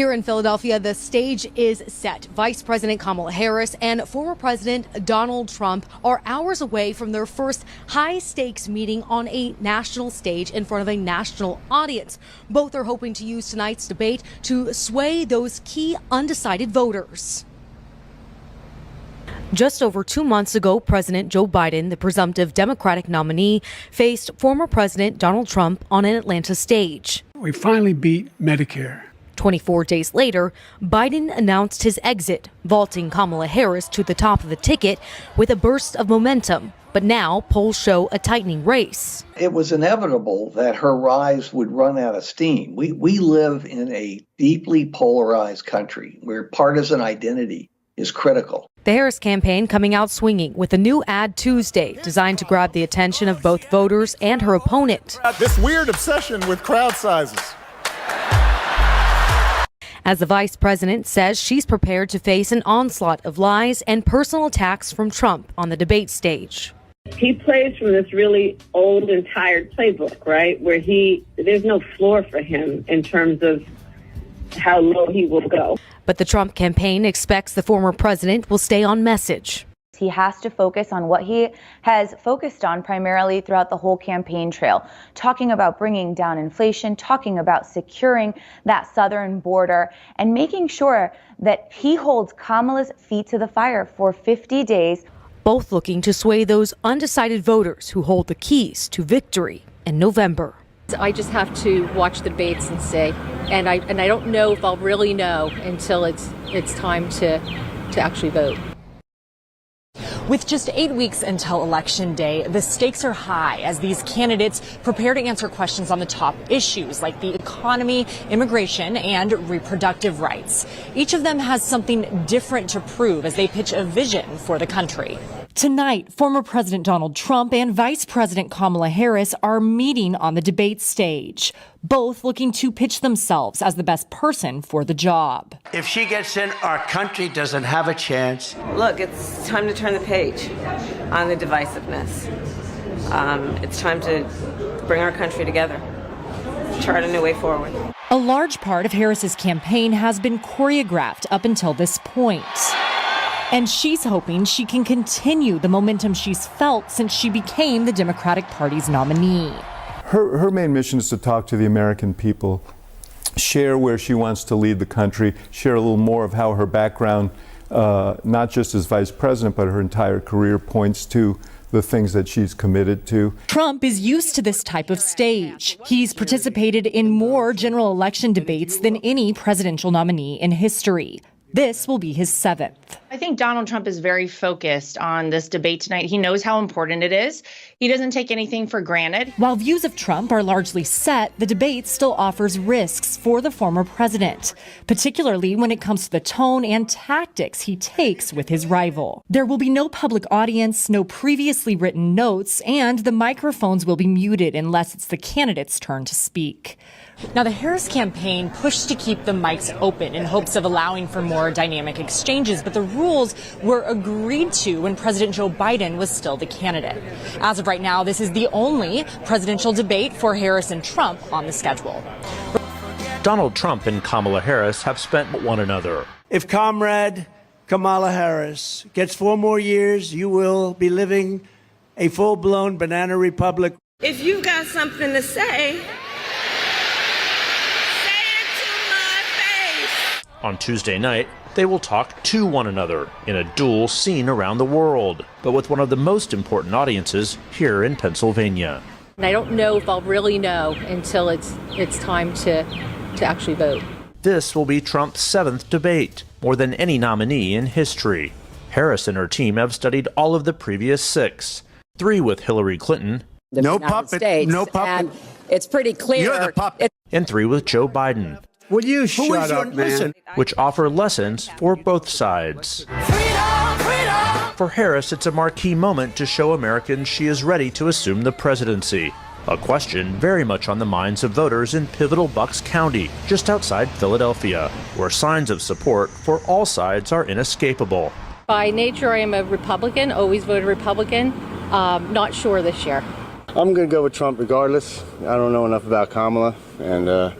Here in Philadelphia, the stage is set. Vice President Kamala Harris and former President Donald Trump are hours away from their first high-stakes meeting on a national stage in front of a national audience. Both are hoping to use tonight's debate to sway those key undecided voters. Just over 2 months ago, President Joe Biden, the presumptive Democratic nominee, faced former President Donald Trump on an Atlanta stage. We finally beat Medicare. 24 days later, Biden announced his exit, vaulting Kamala Harris to the top of the ticket with a burst of momentum. But now polls show a tightening race. It was inevitable that her rise would run out of steam. We live in a deeply polarized country where partisan identity is critical. The Harris campaign coming out swinging with a new ad Tuesday designed to grab the attention of both voters and her opponent. This weird obsession with crowd sizes. As the vice president says she's prepared to face an onslaught of lies and personal attacks from Trump on the debate stage. He plays from this really old and tired playbook, right? Where there's no floor for him in terms of how low he will go. But the Trump campaign expects the former president will stay on message. He has to focus on what he has focused on primarily throughout the whole campaign trail, talking about bringing down inflation, talking about securing that southern border, and making sure that he holds Kamala's feet to the fire for 50 days. Both looking to sway those undecided voters who hold the keys to victory in November. I just have to watch the debates and see, and I don't know if I'll really know until it's time to actually vote. With just 8 weeks until Election Day, the stakes are high as these candidates prepare to answer questions on the top issues like the economy, immigration, and reproductive rights. Each of them has something different to prove as they pitch a vision for the country. Tonight, former President Donald Trump and Vice President Kamala Harris are meeting on the debate stage, both looking to pitch themselves as the best person for the job. If she gets in, our country doesn't have a chance. Look, it's time to turn the page on the divisiveness. It's time to bring our country together, chart a new way forward. A large part of Harris's campaign has been choreographed up until this point. And she's hoping she can continue the momentum she's felt since she became the Democratic Party's nominee. Her main mission is to talk to the American people, share where she wants to lead the country, share a little more of how her background, not just as vice president, but her entire career points to the things that she's committed to. Trump is used to this type of stage. He's participated in more general election debates than any presidential nominee in history. This will be his 7th. I think Donald Trump is very focused on this debate tonight. He knows how important it is. He doesn't take anything for granted. While views of Trump are largely set, the debate still offers risks for the former president, particularly when it comes to the tone and tactics he takes with his rival. There will be no public audience, no previously written notes, and the microphones will be muted unless it's the candidate's turn to speak. Now, the Harris campaign pushed to keep the mics open in hopes of allowing for more dynamic exchanges, but the rules were agreed to when President Joe Biden was still the candidate. As of right now, this is the only presidential debate for Harris and Trump on the schedule. Donald Trump and Kamala Harris have spent one another. If Comrade Kamala Harris gets 4 more years, you will be living a full-blown banana republic. If you've got something to say, On Tuesday night, they will talk to one another in a duel seen around the world, but with one of the most important audiences here in Pennsylvania. And I don't know if I'll really know until it's time to actually vote. This will be Trump's 7th debate, more than any nominee in history. Harris and her team have studied all of the previous 6, 3 with Hillary Clinton. No puppet, no puppet. And it's pretty clear. You're the puppet. And 3 with Joe Biden. Will you shut up, man? Which offer lessons for both sides. For Harris, it's a marquee moment to show Americans she is ready to assume the presidency. A question very much on the minds of voters in pivotal Bucks County, just outside Philadelphia, where signs of support for all sides are inescapable. By nature, I am a Republican, always voted Republican. Not sure this year. I'm going to go with Trump regardless. I don't know enough about Kamala, and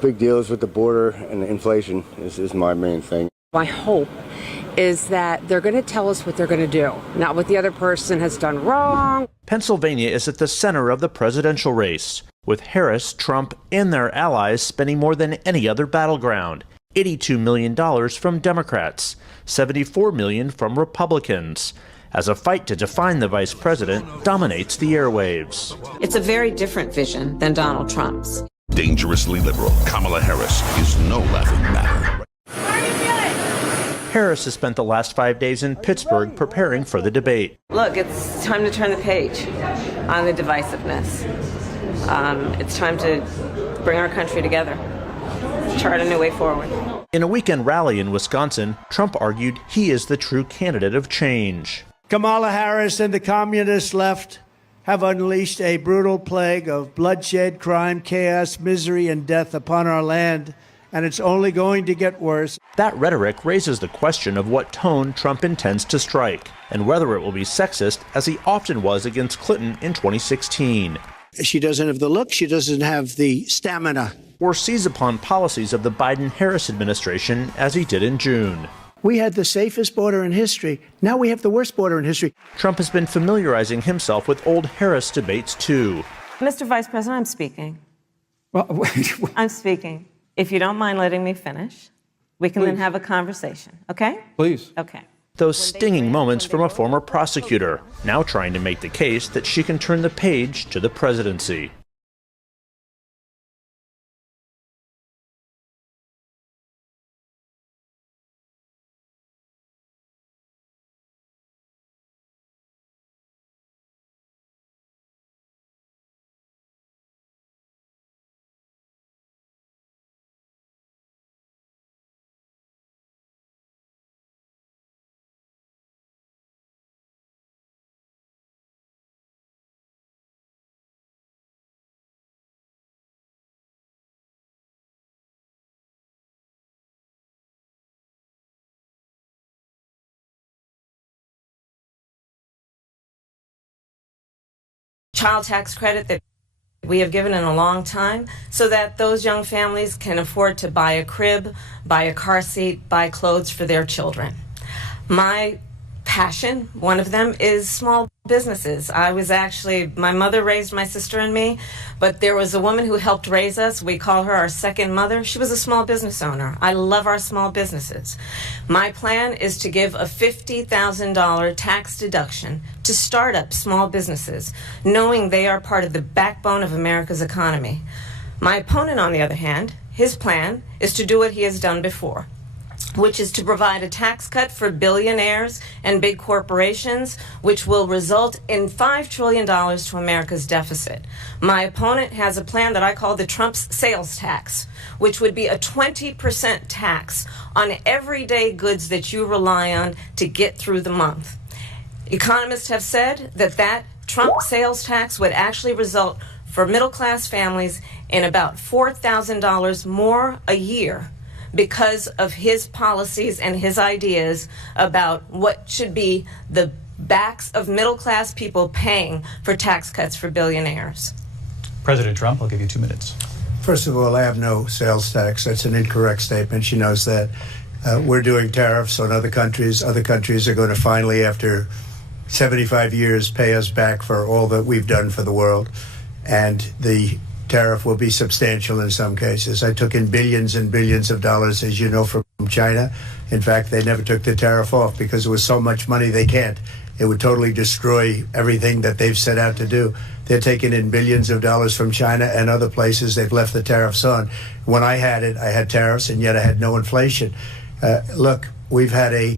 big deals with the border and the inflation is my main thing. My hope is that they're going to tell us what they're going to do, not what the other person has done wrong. Pennsylvania is at the center of the presidential race, with Harris, Trump, and their allies spending more than any other battleground. $82 million from Democrats, $74 million from Republicans, as a fight to define the vice president dominates the airwaves. It's a very different vision than Donald Trump's. Dangerously liberal, Kamala Harris is no laughing matter. Harris has spent the last 5 days in Pittsburgh preparing for the debate. Look, it's time to turn the page on the divisiveness. It's time to bring our country together, chart a new way forward. In a weekend rally in Wisconsin, Trump argued he is the true candidate of change. Kamala Harris and the communist left have unleashed a brutal plague of bloodshed, crime, chaos, misery, and death upon our land, and it's only going to get worse. That rhetoric raises the question of what tone Trump intends to strike, and whether it will be sexist, as he often was against Clinton in 2016. She doesn't have the look, she doesn't have the stamina. Or seize upon policies of the Biden-Harris administration, as he did in June. We had the safest border in history. Now we have the worst border in history. Trump has been familiarizing himself with old Harris debates, too. Mr. Vice President, I'm speaking. Well, I'm speaking. If you don't mind letting me finish, we can then have a conversation, okay? please. Okay. Those stinging moments from a former prosecutor, now trying to make the case that she can turn the page to the presidency. Child tax credit that we have given in a long time so that those young families can afford to buy a crib, buy a car seat, buy clothes for their children. My passion, one of them, is small businesses. My mother raised my sister and me, but there was a woman who helped raise us. We call her our second mother. She was a small business owner. I love our small businesses. My plan is to give a $50,000 tax deduction to start up small businesses, knowing they are part of the backbone of America's economy. My opponent, on the other hand, his plan is to do what he has done before, which is to provide a tax cut for billionaires and big corporations, which will result in $5 trillion to America's deficit. My opponent has a plan that I call the Trump's sales tax, which would be a 20% tax on everyday goods that you rely on to get through the month. Economists have said that Trump sales tax would actually result for middle-class families in about $4,000 more a year, because of his policies and his ideas about what should be the backs of middle-class people paying for tax cuts for billionaires. President Trump, I'll give you 2 minutes. First of all, I have no sales tax. That's an incorrect statement. She knows that. We're doing tariffs on other countries. Other countries are going to finally, after 75 years, pay us back for all that we've done for the world. And the tariff will be substantial in some cases. I took in billions and billions of dollars, as you know, from China. In fact, they never took the tariff off because it was so much money they can't. It would totally destroy everything that they've set out to do. They're taking in billions of dollars from China and other places. They've left the tariffs on. When I had it, I had tariffs, and yet I had no inflation. Look, we've had a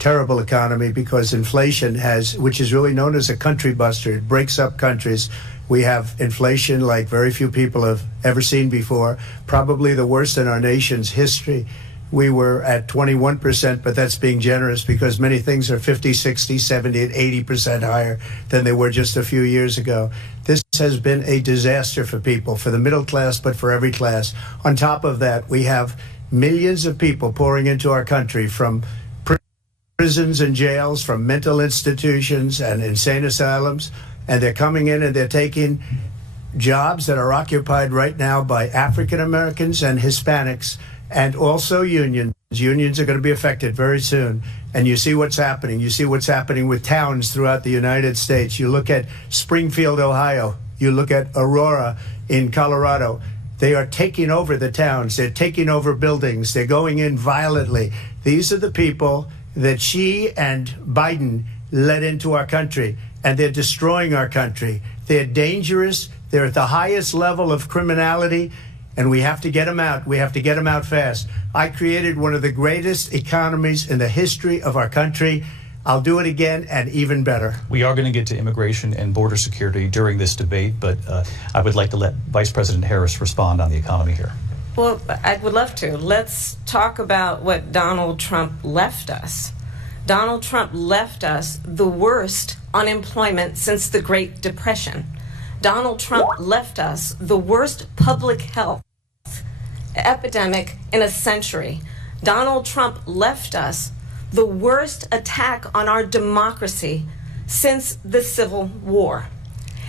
terrible economy because inflation which is really known as a country buster. It breaks up countries. We have inflation like very few people have ever seen before, probably the worst in our nation's history. We were at 21%, but that's being generous because many things are 50, 60, 70, and 80% higher than they were just a few years ago. This has been a disaster for people, for the middle class, but for every class. On top of that, we have millions of people pouring into our country from prisons and jails, from mental institutions and insane asylums. And they're coming in and they're taking jobs that are occupied right now by African Americans and Hispanics, and also unions. Unions are going to be affected very soon. And you see what's happening. You see what's happening with towns throughout the United States. You look at Springfield, Ohio. You look at Aurora in Colorado. They are taking over the towns. They're taking over buildings. They're going in violently. These are the people that she and Biden led into our country, and they're destroying our country. They're dangerous. They're at the highest level of criminality, and we have to get them out. We have to get them out fast. I created one of the greatest economies in the history of our country. I'll do it again and even better. We are going to get to immigration and border security during this debate, but I would like to let Vice President Harris respond on the economy here. Well, I would love to. Let's talk about what Donald Trump left us. Donald Trump left us the worst unemployment since the Great Depression. Donald Trump left us the worst public health epidemic in a century. Donald Trump left us the worst attack on our democracy since the Civil War.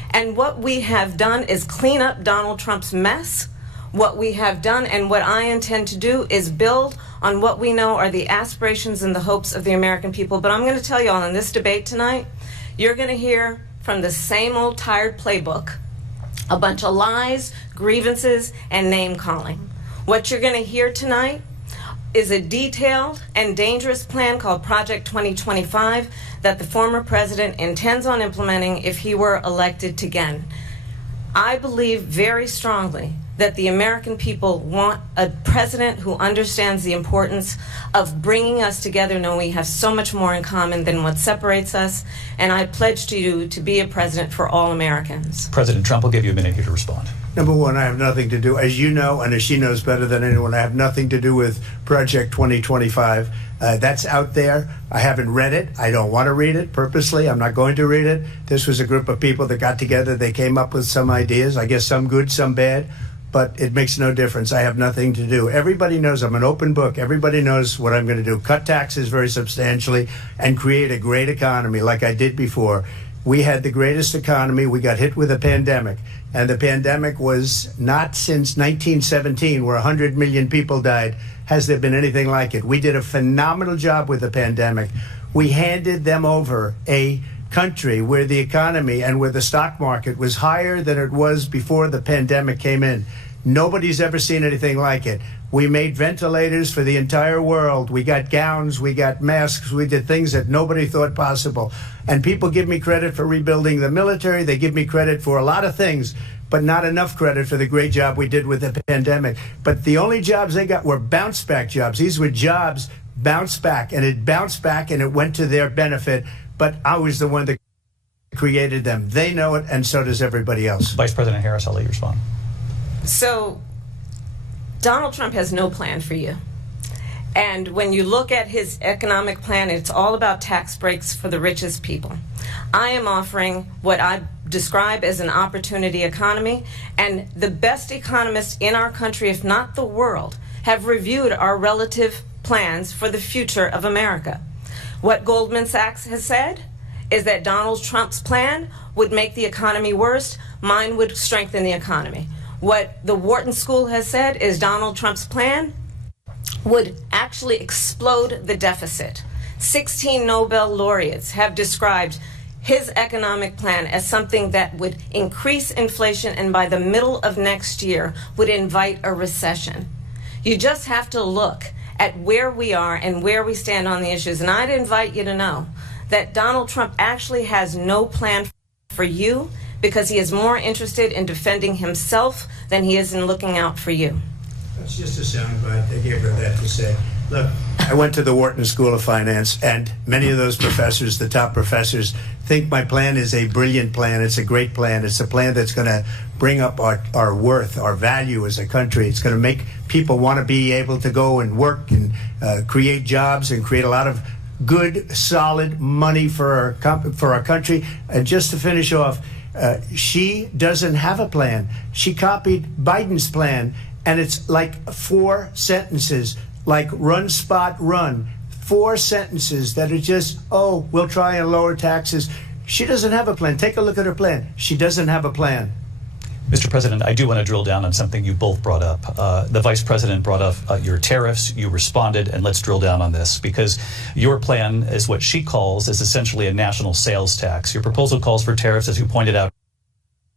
And what we have done is clean up Donald Trump's mess. What we have done and what I intend to do is build on what we know are the aspirations and the hopes of the American people. But I'm going to tell you all in this debate tonight, you're going to hear from the same old tired playbook, a bunch of lies, grievances, and name-calling. What you're going to hear tonight is a detailed and dangerous plan called Project 2025 that the former president intends on implementing if he were elected again. I believe very strongly that the American people want a president who understands the importance of bringing us together, knowing we have so much more in common than what separates us. And I pledge to you to be a president for all Americans. President Trump will give you a minute here to respond. Number one, I have nothing to do, as you know, and as she knows better than anyone, I have nothing to do with Project 2025. That's out there. I haven't read it. I don't want to read it purposely. I'm not going to read it. This was a group of people that got together. They came up with some ideas, I guess some good, some bad, but it makes no difference. I have nothing to do. Everybody knows I'm an open book. Everybody knows what I'm going to do. Cut taxes very substantially and create a great economy like I did before. We had the greatest economy. We got hit with a pandemic. And the pandemic was not since 1917, where 100 million people died, has there been anything like it. We did a phenomenal job with the pandemic. We handed them over a country where the economy and where the stock market was higher than it was before the pandemic came in. Nobody's ever seen anything like it. We made ventilators for the entire world. We got gowns, we got masks, we did things that nobody thought possible. And people give me credit for rebuilding the military. They give me credit for a lot of things, but not enough credit for the great job we did with the pandemic. But the only jobs they got were bounce back jobs. These were jobs bounced back, and it bounced back and it went to their benefit. But I was the one that created them. They know it, and so does everybody else. Vice President Harris, I'll let you respond. So Donald Trump has no plan for you. And when you look at his economic plan, it's all about tax breaks for the richest people. I am offering what I describe as an opportunity economy, and the best economists in our country, if not the world, have reviewed our relative plans for the future of America. What Goldman Sachs has said is that Donald Trump's plan would make the economy worse. Mine would strengthen the economy. What the Wharton School has said is Donald Trump's plan would actually explode the deficit. 16 Nobel laureates have described his economic plan as something that would increase inflation and by the middle of next year would invite a recession. You just have to look at where we are and where we stand on the issues. And I'd invite you to know that Donald Trump actually has no plan for you because he is more interested in defending himself than he is in looking out for you. That's just a soundbite. They gave her that to say. Look, I went to the Wharton School of Finance, and many of those professors, the top professors, think my plan is a brilliant plan. It's a great plan. It's a plan that's going to bring up our worth, our value as a country. It's going to make people want to be able to go and work and create jobs and create a lot of good, solid money for our country. And just to finish off, she doesn't have a plan. She copied Biden's plan, and it's like 4 sentences, like run, spot, run. 4 sentences that are just, oh, we'll try and lower taxes. She doesn't have a plan. Take a look at her plan. She doesn't have a plan. Mr. President, I do want to drill down on something you both brought up. The Vice President brought up your tariffs. You responded, and let's drill down on this, because your plan is what she calls is essentially a national sales tax. Your proposal calls for tariffs, as you pointed out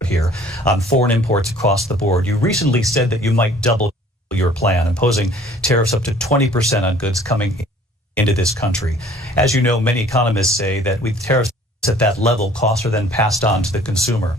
here, on foreign imports across the board. You recently said that you might double your plan, imposing tariffs up to 20% on goods coming into this country. As you know, many economists say that with tariffs at that level, costs are then passed on to the consumer.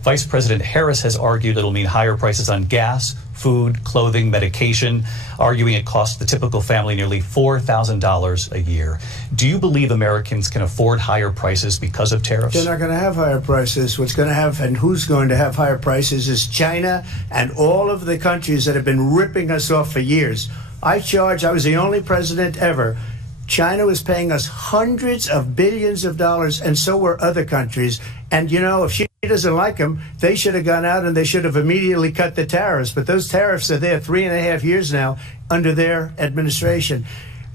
Vice President Harris has argued it'll mean higher prices on gas, food, clothing, medication, arguing it costs the typical family nearly $4,000 a year. Do you believe Americans can afford higher prices because of tariffs? They're not going to have higher prices. What's going to have, and who's going to have higher prices, is China and all of the countries that have been ripping us off for years. I was the only president ever. China was paying us hundreds of billions of dollars, and so were other countries. And, you know, if she doesn't like them, they should have gone out and they should have immediately cut the tariffs. But those tariffs are there 3.5 years now under their administration.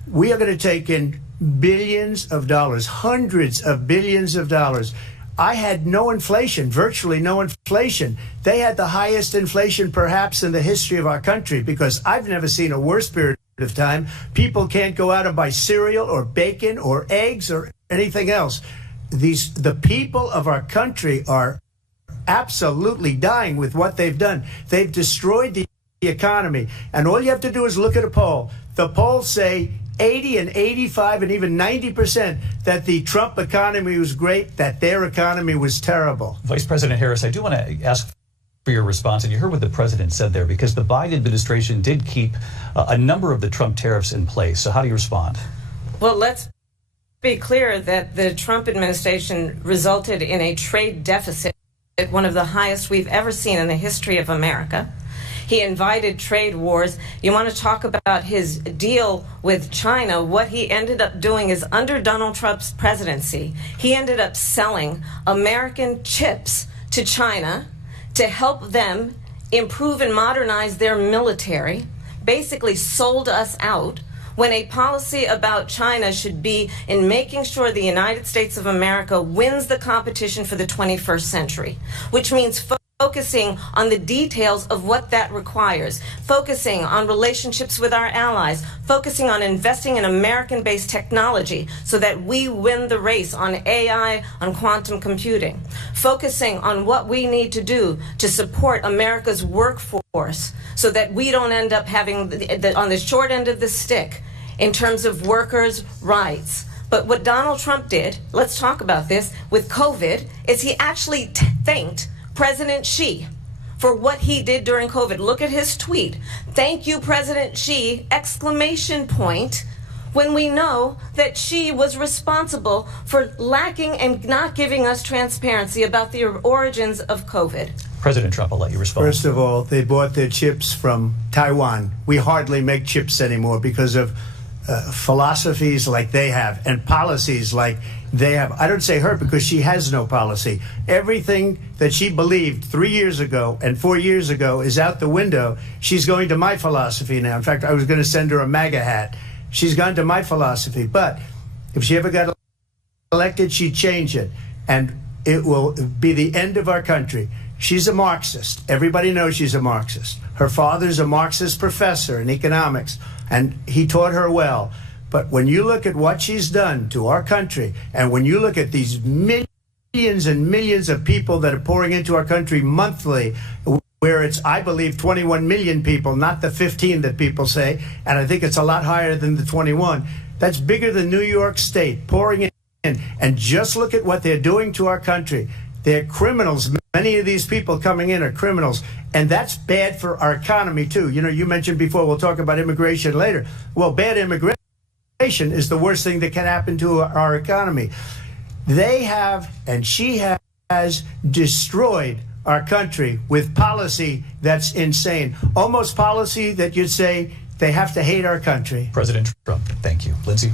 We are going to take in billions of dollars, hundreds of billions of dollars. I had no inflation, virtually no inflation. They had the highest inflation perhaps in the history of our country, because I've never seen a worse period of time. People can't go out and buy cereal or bacon or eggs or anything else. The people of our country are absolutely dying with what they've done. They've destroyed the economy. And all you have to do is look at a poll. The polls say 80 and 85 and even 90% that the Trump economy was great, that their economy was terrible. Vice President Harris, I do want to ask for your response, and you heard what the president said there, because the Biden administration did keep a number of the Trump tariffs in place. So how do you respond? Well, let's be clear that the Trump administration resulted in a trade deficit, one of the highest we've ever seen in the history of America. He invited trade wars. You want to talk about his deal with China? What he ended up doing is, under Donald Trump's presidency, he ended up selling American chips to China to help them improve and modernize their military, basically sold us out, when a policy about China should be in making sure the United States of America wins the competition for the 21st century, which means focusing on the details of what that requires, focusing on relationships with our allies, focusing on investing in American-based technology so that we win the race on AI, on quantum computing, focusing on what we need to do to support America's workforce so that we don't end up having on the short end of the stick in terms of workers' rights. But what Donald Trump did, let's talk about this, with COVID, is he actually thanked President Xi for what he did during COVID. Look at his tweet. Thank you, President Xi, exclamation point, when we know that Xi was responsible for lacking and not giving us transparency about the origins of COVID. President Trump, I'll let you respond. First of all, they bought their chips from Taiwan. We hardly make chips anymore because of philosophies like they have and policies like they have. I don't say her because she has no policy. Everything that she believed 3 years ago and 4 years ago is out the window. She's going to my philosophy now. In fact, I was going to send her a MAGA hat. She's gone to my philosophy. But if she ever got elected, she'd change it. And it will be the end of our country. She's a Marxist. Everybody knows she's a Marxist. Her father's a Marxist professor in economics, and he taught her well. But when you look at what she's done to our country, and when you look at these millions and millions of people that are pouring into our country monthly, where it's, I believe, 21 million people, not the 15 that people say, and I think it's a lot higher than the 21. That's bigger than New York State pouring in. And just look at what they're doing to our country. They're criminals. Many of these people coming in are criminals. And that's bad for our economy, too. You know, you mentioned before, we'll talk about immigration later. Well, bad immigration is the worst thing that can happen to our economy. They have, and she has, destroyed our country with policy that's insane. Almost policy that you'd say they have to hate our country. President Trump, thank you. Lindsay?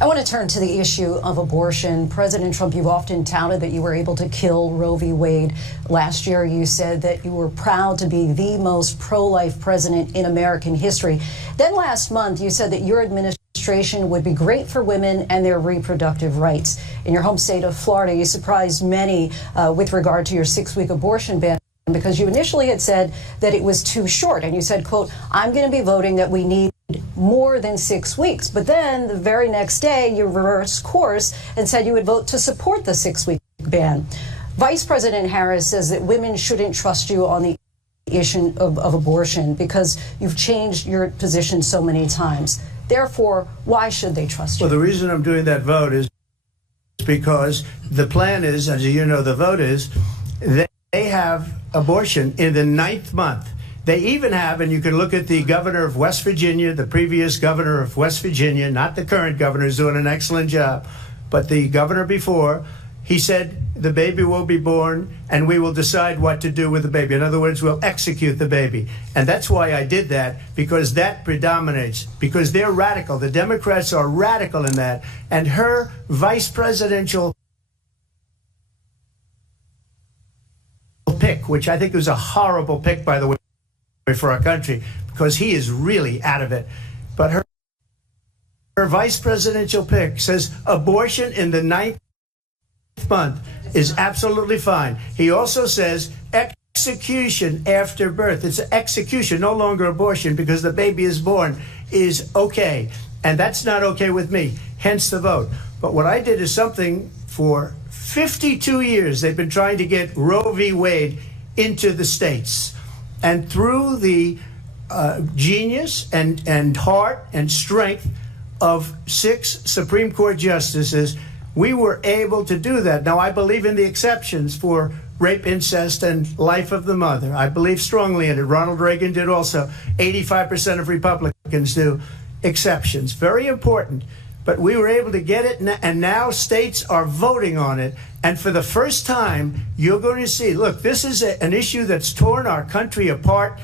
I want to turn to the issue of abortion. President Trump, you've often touted that you were able to kill Roe v. Wade. Last year, you said that you were proud to be the most pro-life president in American history. Then last month, you said that your administration would be great for women and their reproductive rights. In your home state of Florida, you surprised many with regard to your 6-week abortion ban. because you initially had said that it was too short, and you said, quote, I'm going to be voting that we need more than 6 weeks. But then the very next day, you reversed course and said you would vote to support the 6-week ban. Vice President Harris says that women shouldn't trust you on the issue of abortion because you've changed your position so many times. Therefore, why should they trust you? Well, the reason I'm doing that vote is because the plan is, as you know, the vote is, they have abortion in the 9th month. They even have, and you can look at the governor of West Virginia, the previous governor of West Virginia, not the current governor, who's doing an excellent job, but the governor before, he said the baby will be born and we will decide what to do with the baby. In other words, we'll execute the baby. And that's why I did that, because that predominates, because they're radical. The Democrats are radical in that. And her vice presidential pick, which I think was a horrible pick, by the way, for our country, because he is really out of it. But her vice presidential pick says abortion in the 9th month is absolutely fine. He also says execution after birth. It's execution, no longer abortion, because the baby is born, is okay. And that's not okay with me, hence the vote. But what I did is something for 52 years. They've been trying to get Roe v. Wade into the states. And through the genius and heart and strength of 6 Supreme Court justices, we were able to do that. Now, I believe in the exceptions for rape, incest, and life of the mother. I believe strongly in it. Ronald Reagan did also. 85% of Republicans do. Exceptions. Very important. But we were able to get it, and now states are voting on it. And for the first time, you're going to see, look, this is an issue that's torn our country apart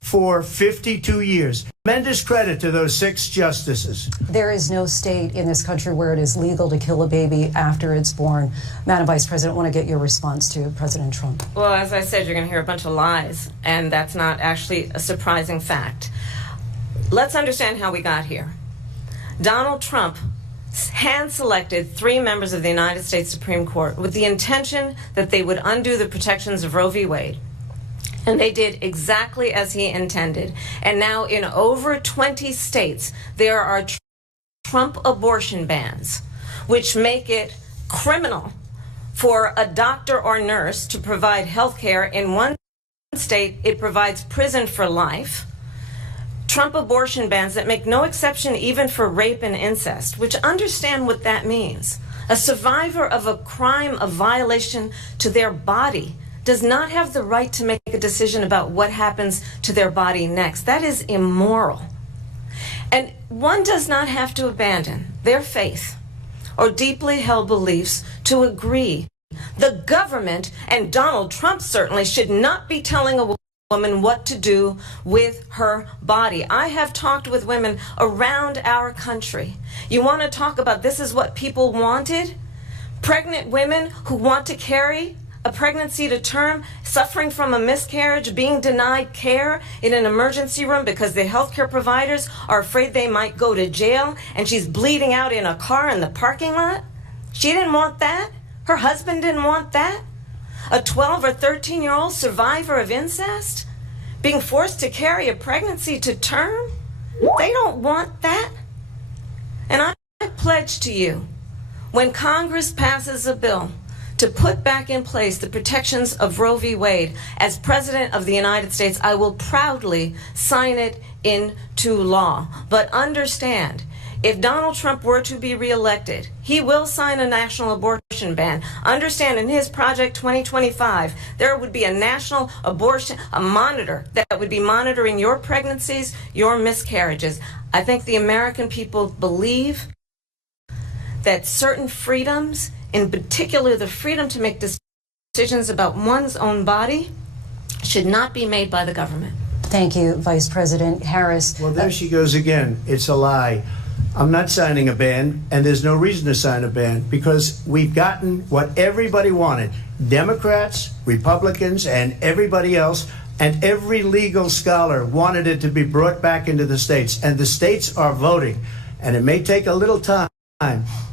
for 52 years. Tremendous credit to those 6 justices. There is no state in this country where it is legal to kill a baby after it's born. Madam Vice President, I want to get your response to President Trump. Well, as I said, you're going to hear a bunch of lies, and that's not actually a surprising fact. Let's understand how we got here. Donald Trump hand-selected 3 members of the United States Supreme Court with the intention that they would undo the protections of Roe v. Wade. And they did exactly as he intended. And now in over 20 states, there are Trump abortion bans, which make it criminal for a doctor or nurse to provide health care. In one state, it provides prison for life. Trump abortion bans that make no exception even for rape and incest, which understand what that means. A survivor of a crime, a violation to their body, does not have the right to make a decision about what happens to their body next. That is immoral. And one does not have to abandon their faith or deeply held beliefs to agree. The government, and Donald Trump certainly, should not be telling a woman what to do with her body. I have talked with women around our country. You want to talk about this is what people wanted? Pregnant women who want to carry a pregnancy to term, suffering from a miscarriage, being denied care in an emergency room because the healthcare providers are afraid they might go to jail, and she's bleeding out in a car in the parking lot. She didn't want that. Her husband didn't want that. A 12 or 13-year-old survivor of incest being forced to carry a pregnancy to term. They don't want that. And I pledge to you, when Congress passes a bill to put back in place the protections of Roe v. Wade, as President of the United States, I will proudly sign it into law. But understand, if Donald Trump were to be reelected, he will sign a national abortion ban. Understand, in his Project 2025, there would be a national abortion, a monitor that would be monitoring your pregnancies, your miscarriages. I think the American people believe that certain freedoms, in particular the freedom to make decisions about one's own body, should not be made by the government. Thank you, Vice President Harris. Well, there she goes again. It's a lie. I'm not signing a ban, and there's no reason to sign a ban, because we've gotten what everybody wanted. Democrats, Republicans, and everybody else, and every legal scholar wanted it to be brought back into the states, and the states are voting. And it may take a little time,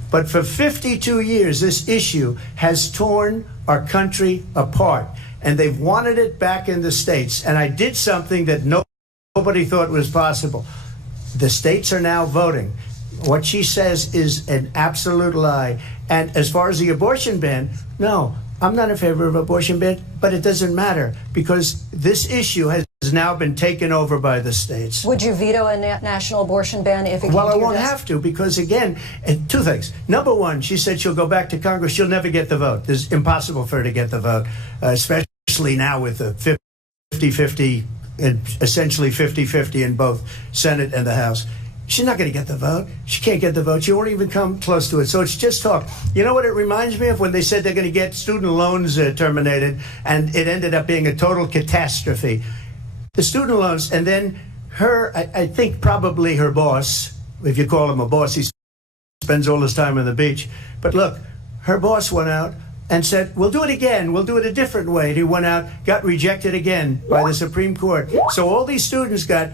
but for 52 years, this issue has torn our country apart. and they've wanted it back in the states. And I did something that nobody thought was possible. The states are now voting. What she says is an absolute lie. And as far as the abortion ban, no, I'm not in favor of abortion ban, but it doesn't matter because this issue has now been taken over by the states. Would you veto a national abortion ban if it came Well, I to your won't desk? have to because, again, two things. Number one, she said she'll go back to Congress. She'll never get the vote. It's impossible for her to get the vote, especially now with the 50-50, essentially 50-50 in both Senate and the House. She's not going to get the vote. She can't get the vote. She won't even come close to it. So it's just talk. You know what it reminds me of? When they said they're going to get student loans terminated, and it ended up being a total catastrophe. The student loans, and then I think probably her boss, if you call him a boss, he spends all his time on the beach. But look, her boss went out and said, we'll do it again. We'll do it a different way. And he went out, got rejected again by the Supreme Court. So all these students got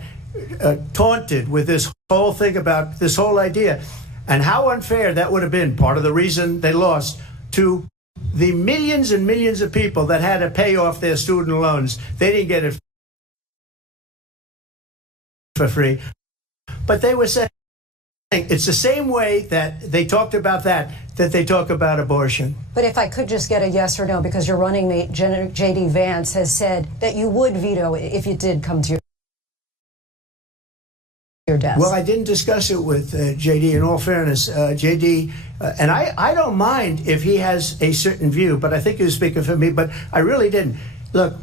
taunted with this whole thing about this whole idea. And how unfair that would have been, part of the reason they lost, to the millions and millions of people that had to pay off their student loans. They didn't get it for free. But they were saying it's the same way that they talked about that they talk about abortion. But if I could just get a yes or no, because your running mate, J.D. Vance, has said that you would veto it if it did come to your desk. Well, I didn't discuss it with J.D. In all fairness, J.D., and I don't mind if he has a certain view, but I think he was speaking for me, but I really didn't. Look,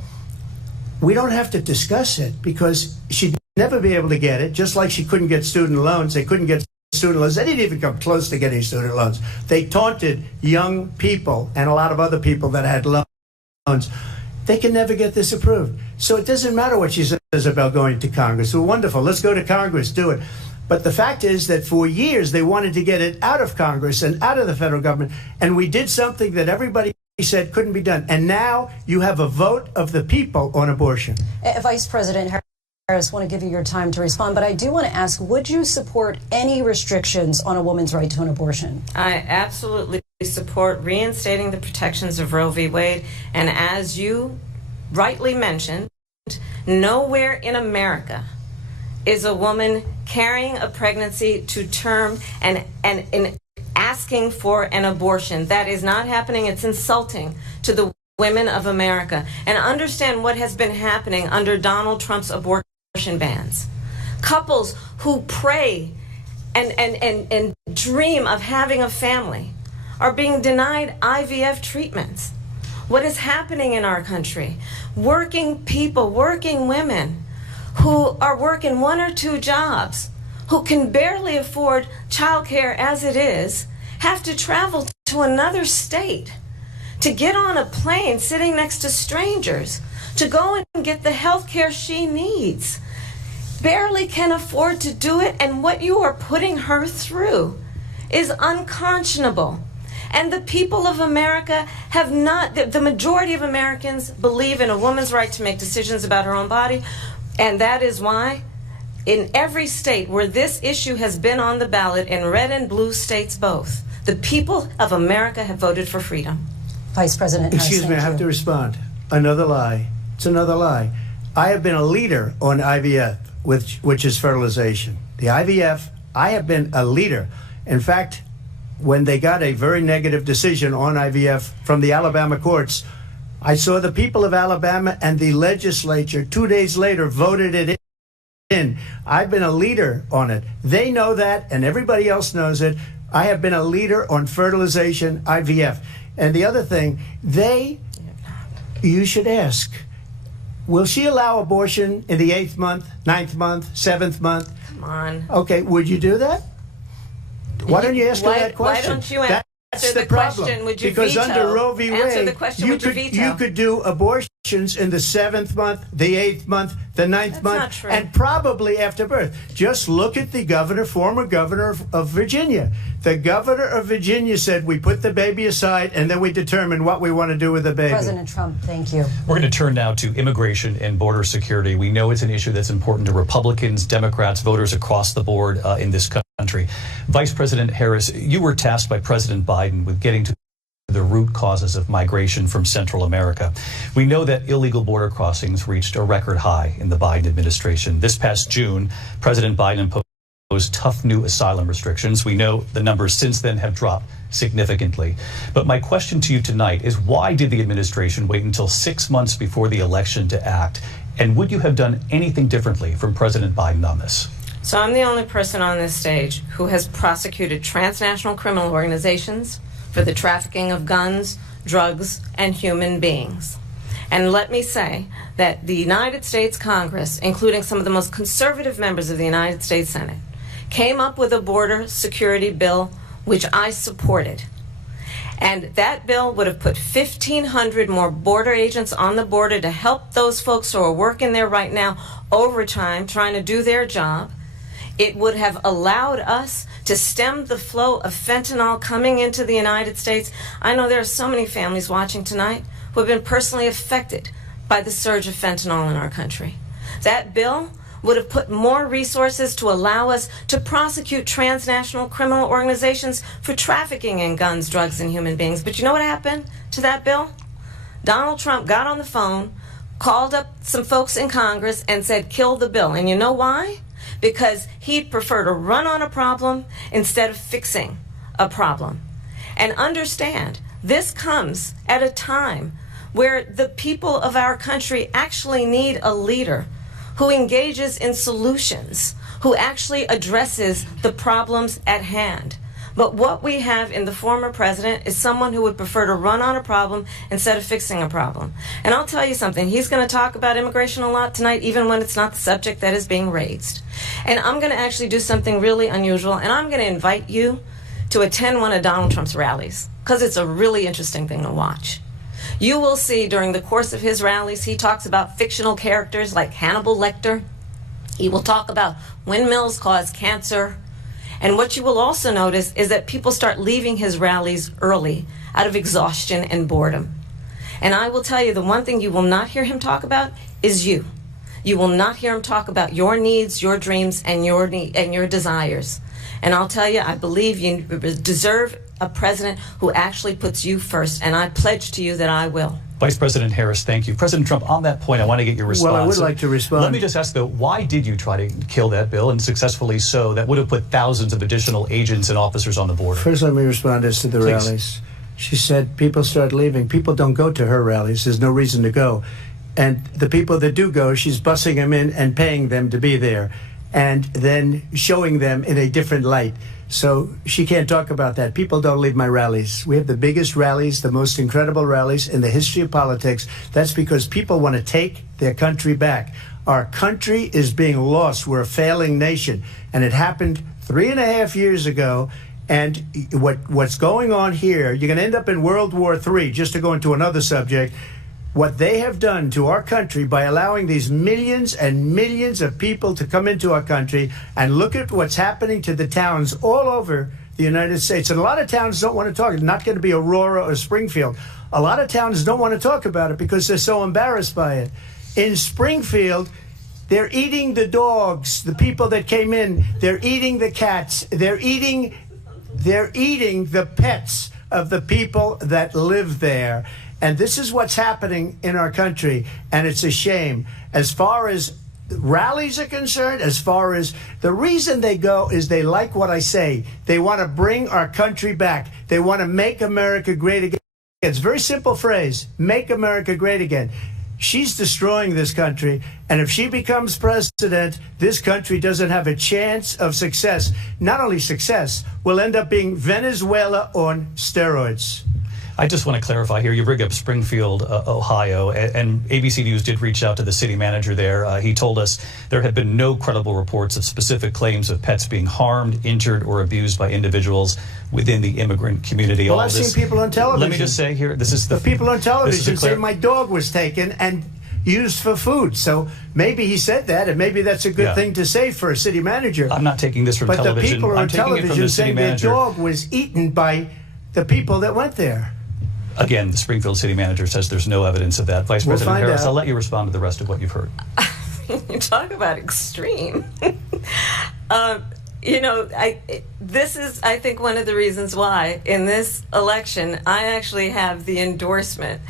we don't have to discuss it because she'd never be able to get it, just like she couldn't get student loans. They couldn't get student loans. They didn't even come close to getting student loans. They taunted young people and a lot of other people that had loans. They can never get this approved. So it doesn't matter what she says about going to Congress. Well, wonderful. Let's go to Congress, do it. But the fact is that for years they wanted to get it out of Congress and out of the federal government. And we did something that everybody said couldn't be done. And now you have a vote of the people on abortion. Vice President Harris, I want to give you your time to respond, but I do want to ask, would you support any restrictions on a woman's right to an abortion? I absolutely support reinstating the protections of Roe v. Wade. And as you rightly mentioned, nowhere in America is a woman carrying a pregnancy to term and asking for an abortion. That is not happening. It's insulting to the women of America. And understand what has been happening under Donald Trump's abortion bans. Couples who pray and dream of having a family are being denied IVF treatments. What is happening in our country? Working people, working women who are working 1 or 2 jobs, who can barely afford childcare as it is, have to travel to another state to get on a plane sitting next to strangers to go and get the health care she needs. Barely can afford to do it, and what you are putting her through is unconscionable. And the people of America have not, the majority of Americans believe in a woman's right to make decisions about her own body, and that is why in every state where this issue has been on the ballot, in red and blue states both, the people of America have voted for freedom. Vice President Harris, excuse me, I have to respond. Another lie. It's another lie. I have been a leader on IVF, which is fertilization. The IVF, I have been a leader. In fact, when they got a very negative decision on IVF from the Alabama courts, I saw the people of Alabama and the legislature 2 days later voted it in. I've been a leader on it. They know that, and everybody else knows it. I have been a leader on fertilization, IVF. And the other thing, you should ask, will she allow abortion in the 8th month, 9th month, 7th month? Come on. Okay, would you do that? Why don't you ask her that question? Why don't you answer the question? Would you because veto? Under Roe v. Wade, answer the question, would you veto? You could do abortions in the 7th month, the 8th month, the 9th month, not true. and probably after birth. Just look at the former governor of Virginia. The governor of Virginia said we put the baby aside and then we determine what we want to do with the baby. President Trump, thank you. We're going to turn now to immigration and border security. We know it's an issue that's important to Republicans, Democrats, voters across the board in this country. Vice President Harris, you were tasked by President Biden with getting to the root causes of migration from Central America. We know that illegal border crossings reached a record high in the Biden administration. This past June, President Biden imposed tough new asylum restrictions. We know the numbers since then have dropped significantly. But my question to you tonight is, why did the administration wait until 6 months before the election to act? And would you have done anything differently from President Biden on this? So I'm the only person on this stage who has prosecuted transnational criminal organizations for the trafficking of guns, drugs, and human beings. And let me say that the United States Congress, including some of the most conservative members of the United States Senate, came up with a border security bill which I supported. And that bill would have put 1,500 more border agents on the border to help those folks who are working there right now overtime trying to do their job. It would have allowed us to stem the flow of fentanyl coming into the United States. I know there are so many families watching tonight who have been personally affected by the surge of fentanyl in our country. That bill would have put more resources to allow us to prosecute transnational criminal organizations for trafficking in guns, drugs, and human beings. But you know what happened to that bill? Donald Trump got on the phone, called up some folks in Congress, and said, kill the bill. And you know why? Because he'd prefer to run on a problem instead of fixing a problem. And understand, this comes at a time where the people of our country actually need a leader who engages in solutions, who actually addresses the problems at hand. But what we have in the former president is someone who would prefer to run on a problem instead of fixing a problem. And I'll tell you something, he's going to talk about immigration a lot tonight, even when it's not the subject that is being raised. And I'm going to actually do something really unusual, and I'm going to invite you to attend one of Donald Trump's rallies, because it's a really interesting thing to watch. You will see during the course of his rallies, he talks about fictional characters like Hannibal Lecter. He will talk about windmills cause cancer. And what you will also notice is that people start leaving his rallies early out of exhaustion and boredom. And I will tell you, the one thing you will not hear him talk about is you. You will not hear him talk about your needs, your dreams, and your desires. And I'll tell you, I believe you deserve a president who actually puts you first, and I pledge to you that I will. Vice President Harris, thank you. President Trump, on that point, I want to get your response. Well, I would like to respond. Let me just ask, though, why did you try to kill that bill, and successfully so? That would have put thousands of additional agents and officers on the border. First, let me respond as to the rallies. She said people start leaving. People don't go to her rallies. There's no reason to go. And the people that do go, she's bussing them in and paying them to be there, and then showing them in a different light. So she can't talk about that. People don't leave my rallies. We have the biggest rallies, the most incredible rallies in the history of politics. That's because people want to take their country back. Our country is being lost. We're a failing nation. And it happened 3.5 years ago. And what's going on here, you're going to end up in World War III, just to go into another subject. What they have done to our country by allowing these millions and millions of people to come into our country, and look at what's happening to the towns all over the United States. And a lot of towns don't want to talk. It's not going to be Aurora or Springfield. A lot of towns don't want to talk about it because they're so embarrassed by it. In Springfield, they're eating the dogs, the people that came in. They're eating the cats. They're eating the pets of the people that live there. And this is what's happening in our country, and it's a shame. As far as rallies are concerned, as far as the reason they go is they like what I say. They want to bring our country back. They want to make America great again. It's a very simple phrase, make America great again. She's destroying this country, and if she becomes president, this country doesn't have a chance of success. Not only success, we'll end up being Venezuela on steroids. I just want to clarify here. You bring up Springfield, Ohio, and ABC News did reach out to the city manager there. He told us there had been no credible reports of specific claims of pets being harmed, injured, or abused by individuals within the immigrant community. Well, I've seen people on television. Let me just say here, this is the people on television say my dog was taken and used for food. So maybe he said that, and maybe that's a good thing to say for a city manager. I'm not taking this from television. But the people on television saying their manager. Dog was eaten by the people that went there. Again, the Springfield city manager says there's no evidence of that. Vice President Harris, I'll let you respond to the rest of what you've heard. You talk about extreme. you know, this is, I think, one of the reasons why in this election I actually have the endorsement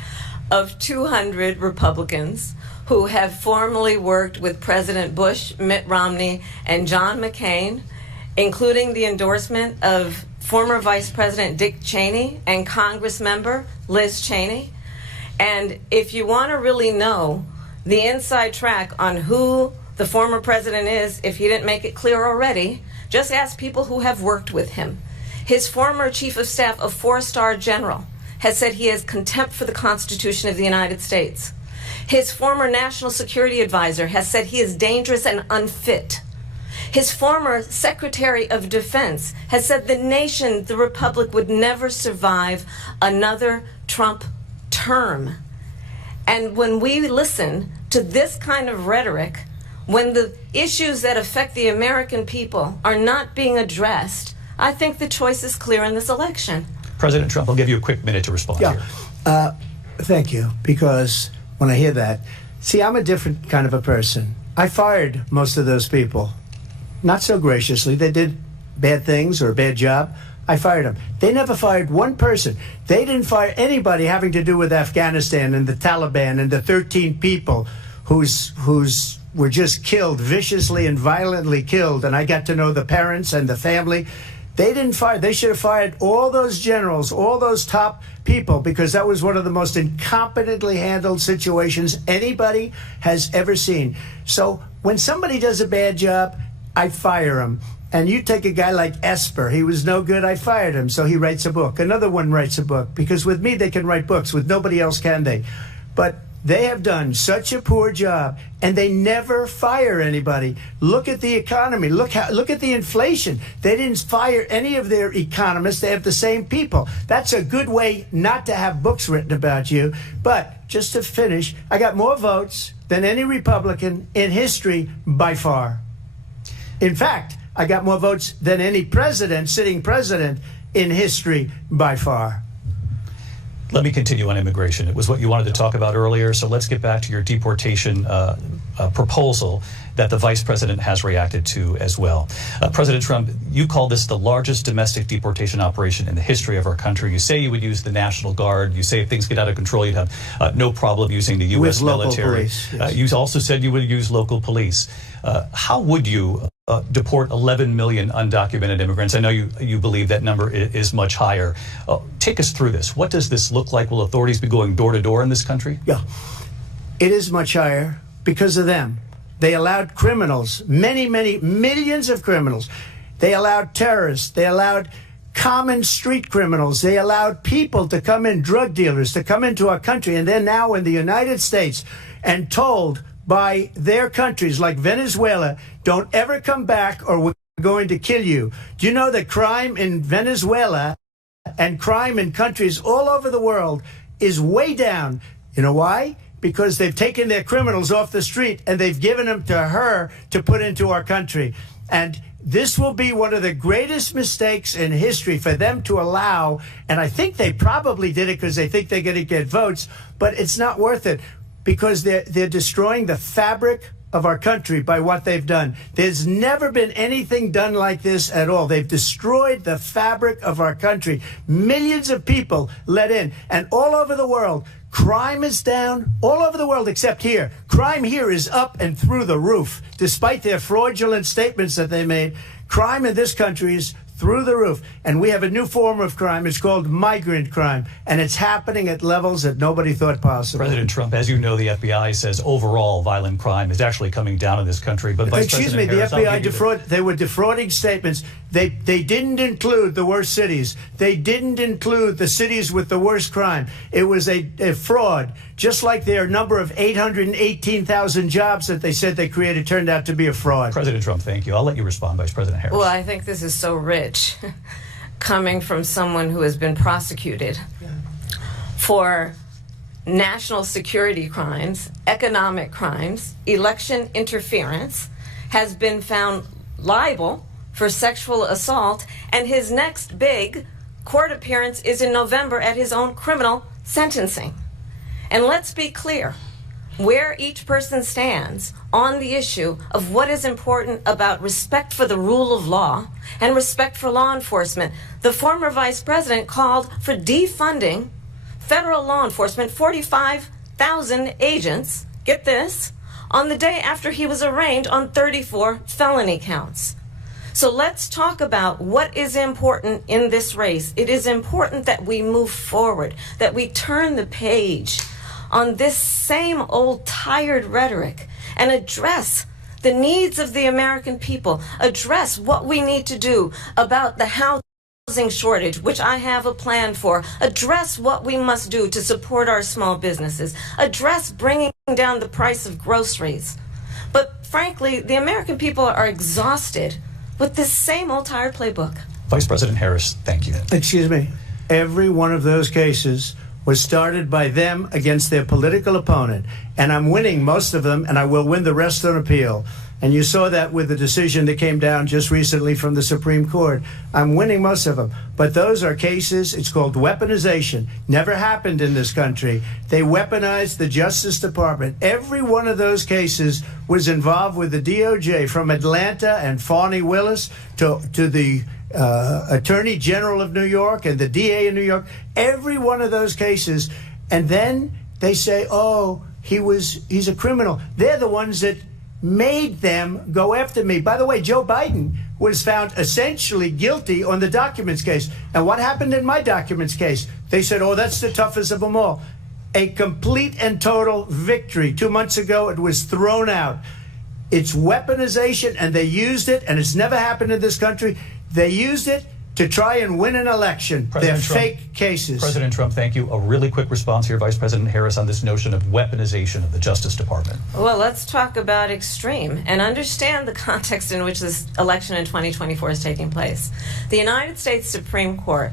of 200 Republicans who have formally worked with President Bush, Mitt Romney, and John McCain, including the endorsement of former Vice President Dick Cheney and Congress member Liz Cheney. And if you want to really know the inside track on who the former president is, if he didn't make it clear already, just ask people who have worked with him. His former chief of staff, a 4-star general, has said he has contempt for the Constitution of the United States. His former national security advisor has said he is dangerous and unfit. His former Secretary of Defense has said the nation, the Republic, would never survive another Trump term. And when we listen to this kind of rhetoric, when the issues that affect the American people are not being addressed, I think the choice is clear in this election. President Trump, I'll give you a quick minute to respond here. Thank you, because when I hear that, see, I'm a different kind of a person. I fired most of those people. Not so graciously. They did bad things or a bad job. I fired them. They never fired one person. They didn't fire anybody having to do with Afghanistan and the Taliban and the 13 people who's were just killed, viciously and violently killed. And I got to know the parents and the family. They didn't fire. They should have fired all those generals, all those top people, because that was one of the most incompetently handled situations anybody has ever seen. So when somebody does a bad job, I fire him. And you take a guy like Esper. He was no good. I fired him. So he writes a book. Another one writes a book. Because with me, they can write books. With nobody else can they. But they have done such a poor job, and they never fire anybody. Look at the economy. Look at the inflation. They didn't fire any of their economists. They have the same people. That's a good way not to have books written about you. But just to finish, I got more votes than any Republican in history by far. In fact, I got more votes than any president, sitting president, in history by far. Let me continue on immigration. It was what you wanted to talk about earlier, so let's get back to your deportation proposal that the vice president has reacted to as well. President Trump, you call this the largest domestic deportation operation in the history of our country. You say you would use the National Guard. You say if things get out of control, you'd have no problem using the U.S. military. Police, yes. You also said you would use local police. How would you deport 11 million undocumented immigrants? I know you believe that number is much higher. Take us through this. What does this look like? Will authorities be going door to door in this country? Yeah, it is much higher because of them. They allowed criminals, many millions of criminals. They allowed terrorists. They allowed common street criminals. They allowed people to come in, drug dealers, to come into our country. And they're now in the United States and told by their countries like Venezuela, don't ever come back or we're going to kill you. Do you know that crime in Venezuela and crime in countries all over the world is way down? You know why? Because they've taken their criminals off the street and they've given them to her to put into our country. And this will be one of the greatest mistakes in history for them to allow. And I think they probably did it because they think they're going to get votes, but it's not worth it. Because they're destroying the fabric of our country by what they've done. There's never been anything done like this at all. They've destroyed the fabric of our country. Millions of people let in. And all over the world, crime is down. All over the world except here. Crime here is up and through the roof. Despite their fraudulent statements that they made, crime in this country is through the roof. And we have a new form of crime. It's called migrant crime. And it's happening at levels that nobody thought possible. President Trump, as you know, the FBI says overall violent crime is actually coming down in this country. But Vice President Harris, the FBI they were defrauding statements. They didn't include the worst cities. They didn't include the cities with the worst crime. It was a fraud. Just like their number of 818,000 jobs that they said they created turned out to be a fraud. President Trump, thank you. I'll let you respond, Vice President Harris. Well, I think this is so rich, coming from someone who has been prosecuted for national security crimes, economic crimes, election interference, has been found liable for sexual assault, and his next big court appearance is in November at his own criminal sentencing. And let's be clear, where each person stands on the issue of what is important about respect for the rule of law and respect for law enforcement. The former vice president called for defunding federal law enforcement, 45,000 agents, get this, on the day after he was arraigned on 34 felony counts. So let's talk about what is important in this race. It is important that we move forward, that we turn the page on this same old tired rhetoric and address the needs of the American people, address what we need to do about the housing shortage, which I have a plan for, address what we must do to support our small businesses, address bringing down the price of groceries. But frankly, the American people are exhausted with this same old tired playbook. Vice President Harris, thank you. Excuse me. Every one of those cases was started by them against their political opponent. And I'm winning most of them, and I will win the rest on appeal. And you saw that with the decision that came down just recently from the Supreme Court. I'm winning most of them. But those are cases, it's called weaponization. Never happened in this country. They weaponized the Justice Department. Every one of those cases was involved with the DOJ, from Atlanta and Fani Willis to the Attorney General of New York and the DA in New York. Every one of those cases. And then they say, oh, he's a criminal. They're the ones that made them go after me. By the way, Joe Biden was found essentially guilty on the documents case. And what happened in my documents case? They said, oh, that's the toughest of them all. A complete and total victory. 2 months ago, it was thrown out. It's weaponization, and they used it, and it's never happened in this country. They used it to try and win an election. They're fake cases. President Trump, thank you. A really quick response here, Vice President Harris, on this notion of weaponization of the Justice Department. Well, let's talk about extreme and understand the context in which this election in 2024 is taking place. The United States Supreme Court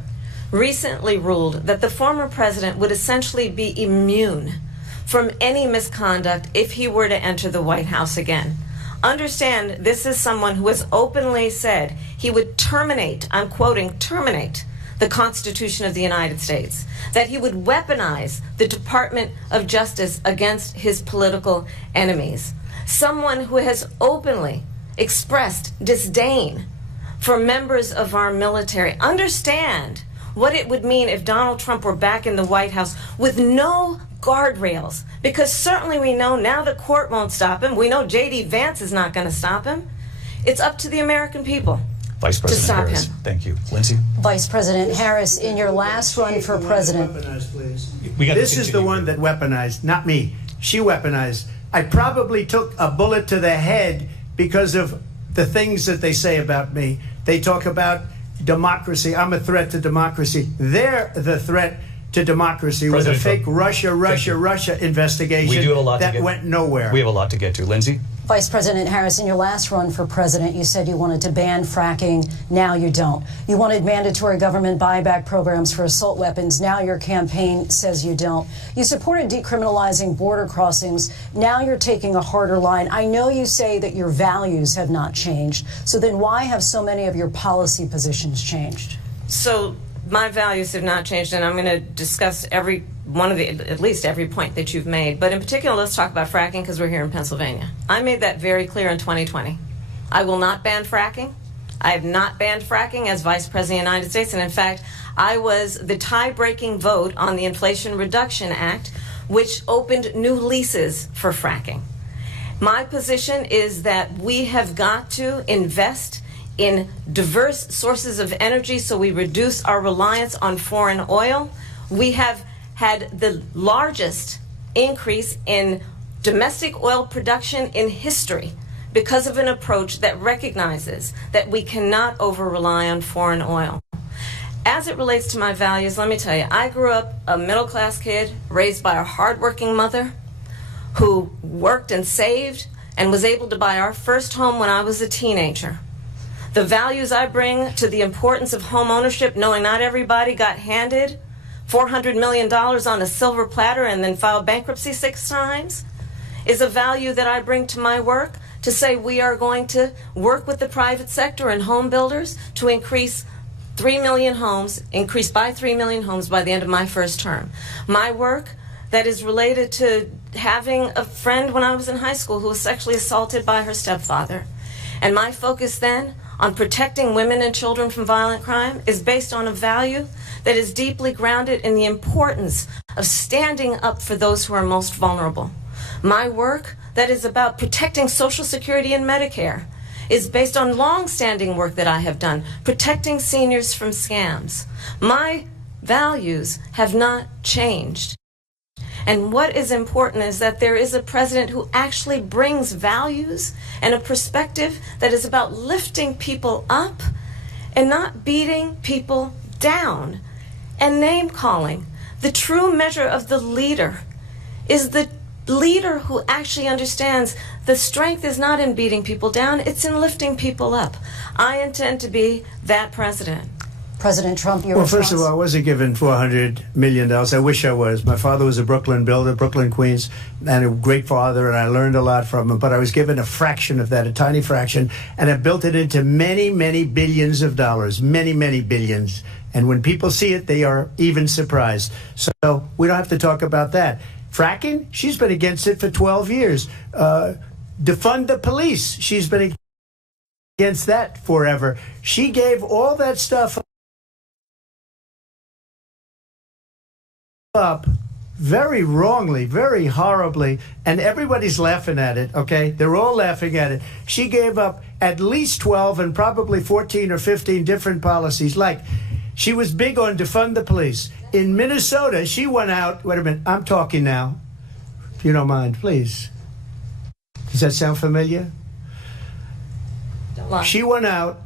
recently ruled that the former president would essentially be immune from any misconduct if he were to enter the White House again. Understand, this is someone who has openly said he would terminate, I'm quoting, terminate the Constitution of the United States, that he would weaponize the Department of Justice against his political enemies. Someone who has openly expressed disdain for members of our military. Understand what it would mean if Donald Trump were back in the White House with no guardrails, because certainly we know now the court won't stop him. We know J.D. Vance is not going to stop him. It's up to the American people Vice President to stop Harris, him. Thank you. Lindsay? Vice President Harris, in your last run for president. This is the one that weaponized, not me. She weaponized. I probably took a bullet to the head because of the things that they say about me. They talk about democracy. I'm a threat to democracy. They're the threat to democracy with a fake Russia investigation we do have a lot that went nowhere. We have a lot to get to. Lindsay? Vice President Harris, in your last run for president, you said you wanted to ban fracking. Now you don't. You wanted mandatory government buyback programs for assault weapons. Now your campaign says you don't. You supported decriminalizing border crossings. Now you're taking a harder line. I know you say that your values have not changed. So then why have so many of your policy positions changed? So my values have not changed, and I'm going to discuss every one of the, at least every point that you've made. But in particular, let's talk about fracking, because we're here in Pennsylvania. I made that very clear in 2020. I will not ban fracking. I have not banned fracking as Vice President of the United States. And in fact, I was the tie-breaking vote on the Inflation Reduction Act, which opened new leases for fracking. My position is that we have got to invest in diverse sources of energy so we reduce our reliance on foreign oil. We have had the largest increase in domestic oil production in history because of an approach that recognizes that we cannot over-rely on foreign oil. As it relates to my values, let me tell you, I grew up a middle-class kid raised by a hardworking mother who worked and saved and was able to buy our first home when I was a teenager. The values I bring to the importance of home ownership, knowing not everybody got handed $400 million on a silver platter and then filed bankruptcy 6 times, is a value that I bring to my work, to say we are going to work with the private sector and home builders to increase 3 million homes, increase by 3 million homes by the end of my first term. My work that is related to having a friend when I was in high school who was sexually assaulted by her stepfather. And my focus then on protecting women and children from violent crime is based on a value that is deeply grounded in the importance of standing up for those who are most vulnerable. My work that is about protecting Social Security and Medicare is based on long-standing work that I have done, protecting seniors from scams. My values have not changed. And what is important is that there is a president who actually brings values and a perspective that is about lifting people up and not beating people down and name calling. The true measure of the leader is the leader who actually understands the strength is not in beating people down, it's in lifting people up. I intend to be that president. President Trump, your Well, response? first of all, I wasn't given $400 million. I wish I was. My father was a Brooklyn builder, Brooklyn, Queens, and a great father, and I learned a lot from him. But I was given a fraction of that, a tiny fraction, and I built it into many, many billions of dollars, many, many billions. And when people see it, they are even surprised. So we don't have to talk about that. Fracking, she's been against it for 12 years. Defund the police, she's been against that forever. She gave all that stuff up very wrongly, very horribly, and everybody's laughing at it, okay? They're all laughing at it. She gave up at least 12 and probably 14 or 15 different policies. Like, she was big on defund the police. In Minnesota, she went out, wait a minute, I'm talking now, if you don't mind, please. Does that sound familiar? She went out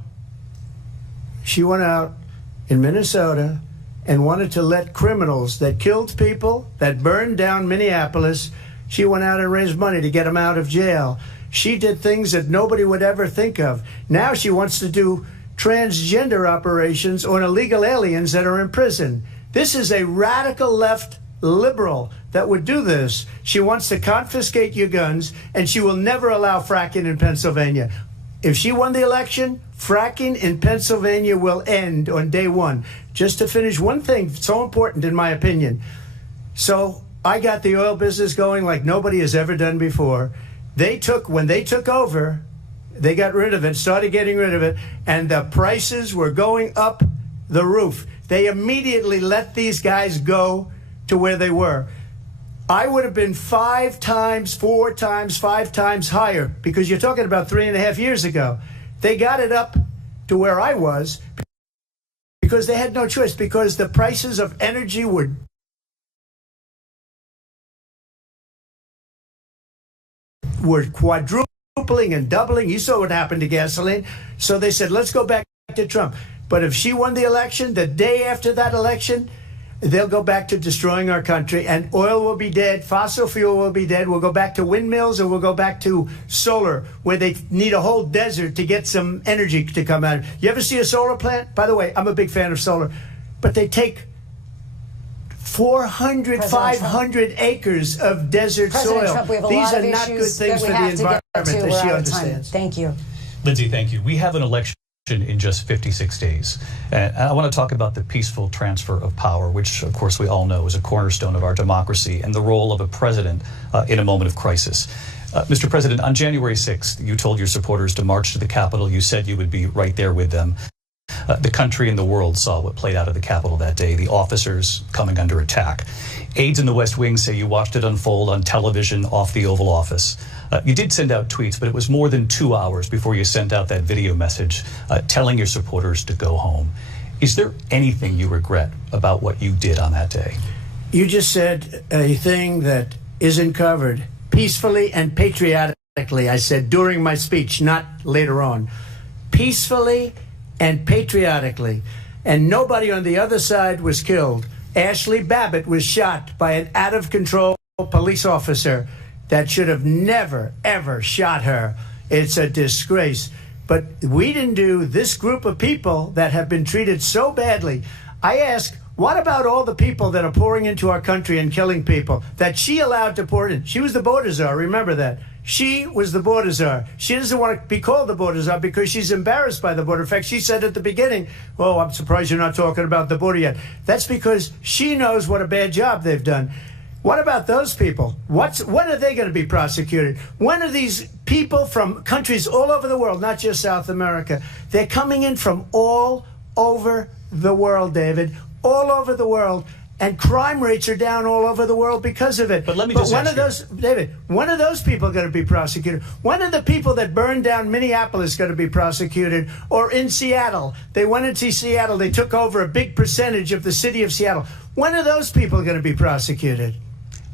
in Minnesota and wanted to let criminals that killed people, that burned down Minneapolis, she went out and raised money to get them out of jail. She did things that nobody would ever think of. Now she wants to do transgender operations on illegal aliens that are in prison. This is a radical left liberal that would do this. She wants to confiscate your guns, and she will never allow fracking in Pennsylvania. If she won the election, fracking in Pennsylvania will end on day one. Just to finish one thing, so important in my opinion. So I got the oil business going like nobody has ever done before. When they took over, they got rid of it, started getting rid of it, and the prices were going up the roof. They immediately let these guys go to where they were. I would have been 5 times, 4 times, 5 times higher, because you're talking about 3.5 years ago. They got it up to where I was because they had no choice, because the prices of energy were quadrupling and doubling. You saw what happened to gasoline. So they said, let's go back to Trump. But if she won the election, the day after that election, they'll go back to destroying our country, and oil will be dead, fossil fuel will be dead, we'll go back to windmills, and we'll go back to solar, where they need a whole desert to get some energy to come out. You ever see a solar plant? By the way, I'm a big fan of solar, but they take 400, 500 acres of desert soil. Trump, we have a These lot are of not good issues things that we for the have to get environment, to. that she We're out of time. understands. Thank you. Lindsay, thank you. We have an election in just 56 days. And I want to talk about the peaceful transfer of power, which, of course, we all know is a cornerstone of our democracy, and the role of a president in a moment of crisis. Mr. President, on January 6th, you told your supporters to march to the Capitol. You said you would be right there with them. The country and the world saw what played out at the Capitol that day, the officers coming under attack. Aides in the West Wing say you watched it unfold on television off the Oval Office. You did send out tweets, but it was more than 2 hours before you sent out that video message telling your supporters to go home. Is there anything you regret about what you did on that day? You just said a thing that isn't covered. Peacefully and patriotically, I said during my speech, not later on. Peacefully and patriotically. And nobody on the other side was killed. Ashley Babbitt was shot by an out-of-control police officer that should have never, ever shot her. It's a disgrace. But we didn't do this group of people that have been treated so badly. I ask, what about all the people that are pouring into our country and killing people that she allowed to pour in? She was the border czar, remember that. She was the border czar. She doesn't want to be called the border czar because she's embarrassed by the border. In fact, she said at the beginning, oh, I'm surprised you're not talking about the border yet. That's because she knows what a bad job they've done. What about those people? When are they going to be prosecuted? When are these people from countries all over the world, not just South America? They're coming in from all over the world, David, all over the world. And crime rates are down all over the world because of it. But let me just ask David, when are those people going to be prosecuted? When are the people that burned down Minneapolis going to be prosecuted? Or in Seattle? They went into Seattle. They took over a big percentage of the city of Seattle. When are those people going to be prosecuted?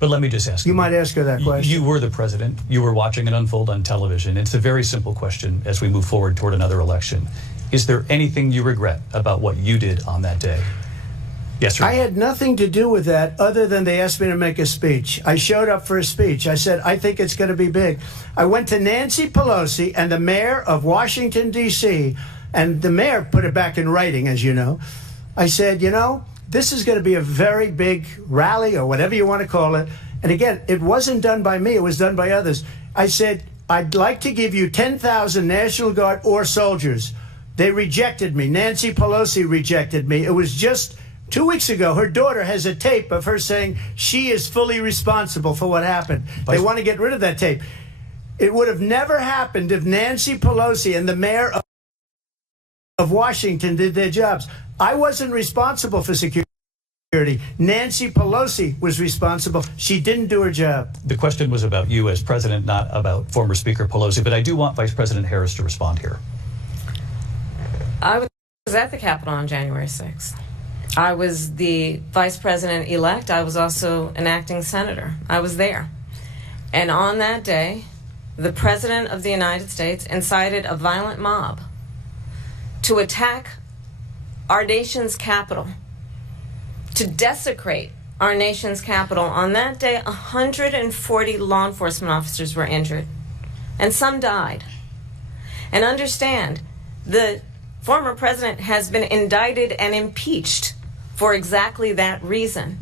But let me just ask you. You might ask her that question. You were the president. You were watching it unfold on television. It's a very simple question as we move forward toward another election. Is there anything you regret about what you did on that day? Yes, sir. I had nothing to do with that other than they asked me to make a speech. I showed up for a speech. I said, I think it's going to be big. I went to Nancy Pelosi and the mayor of Washington, D.C., and the mayor put it back in writing, as you know. I said, you know, this is going to be a very big rally or whatever you want to call it. And again, it wasn't done by me. It was done by others. I said, I'd like to give you 10,000 National Guard or soldiers. They rejected me. Nancy Pelosi rejected me. It was just 2 weeks ago, her daughter has a tape of her saying she is fully responsible for what happened. They want to get rid of that tape. It would have never happened if Nancy Pelosi and the mayor of Washington did their jobs. I wasn't responsible for security. Nancy Pelosi was responsible. She didn't do her job. The question was about you as president, not about former Speaker Pelosi, but I do want Vice President Harris to respond here. I was at the Capitol on January 6th. I was the vice president-elect. I was also an acting senator. I was there. And on that day, the president of the United States incited a violent mob to attack our nation's capital, to desecrate our nation's capital. On that day, 140 law enforcement officers were injured, and some died. And understand, the former president has been indicted and impeached for exactly that reason.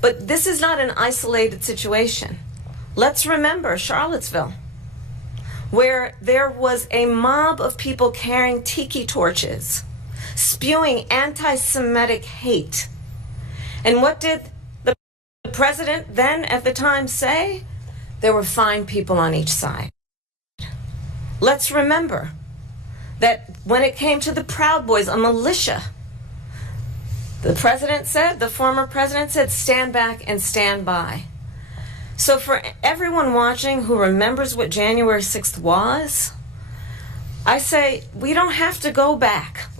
But this is not an isolated situation. Let's remember Charlottesville, where there was a mob of people carrying tiki torches, spewing anti-Semitic hate. And what did the president then at the time say? There were fine people on each side. Let's remember that when it came to the Proud Boys, a militia, the former president said, stand back and stand by. So for everyone watching who remembers what January 6th was, I say, we don't have to go back.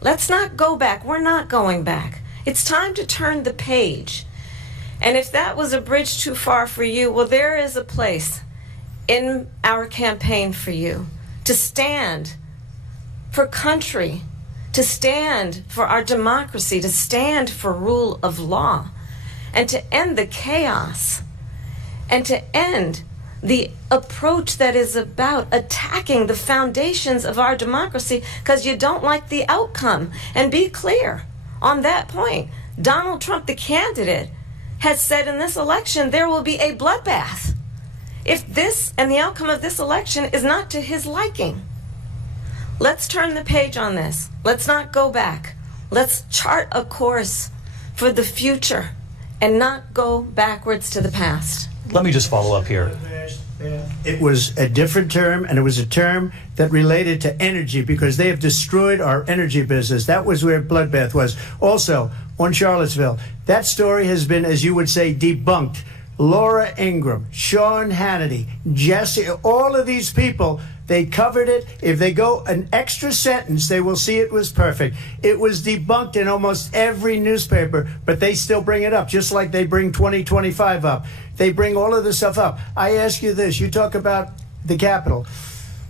Let's not go back. We're not going back. It's time to turn the page. And if that was a bridge too far for you, well, there is a place in our campaign for you to stand for country, to stand for our democracy, to stand for rule of law, and to end the chaos, and to end the approach that is about attacking the foundations of our democracy because you don't like the outcome. And be clear on that point. Donald Trump, the candidate, has said in this election there will be a bloodbath if this and the outcome of this election is not to his liking. Let's turn the page on this. Let's not go back. Let's chart a course for the future and not go backwards to the past. Let me just follow up here. It was a different term, and it was a term that related to energy because they have destroyed our energy business. That was where bloodbath was. Also, on Charlottesville, that story has been, as you would say, debunked. Laura Ingraham, Sean Hannity, Jesse, all of these people, they covered it. If they go an extra sentence, they will see it was perfect. It was debunked in almost every newspaper, but they still bring it up, just like they bring 2025 up. They bring all of this stuff up. I ask you this. You talk about the Capitol.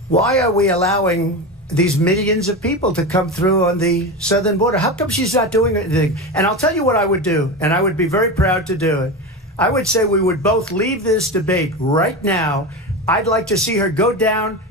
Why are we allowing these millions of people to come through on the southern border? How come she's not doing anything? And I'll tell you what I would do, and I would be very proud to do it. I would say we would both leave this debate right now. I'd like to see her go down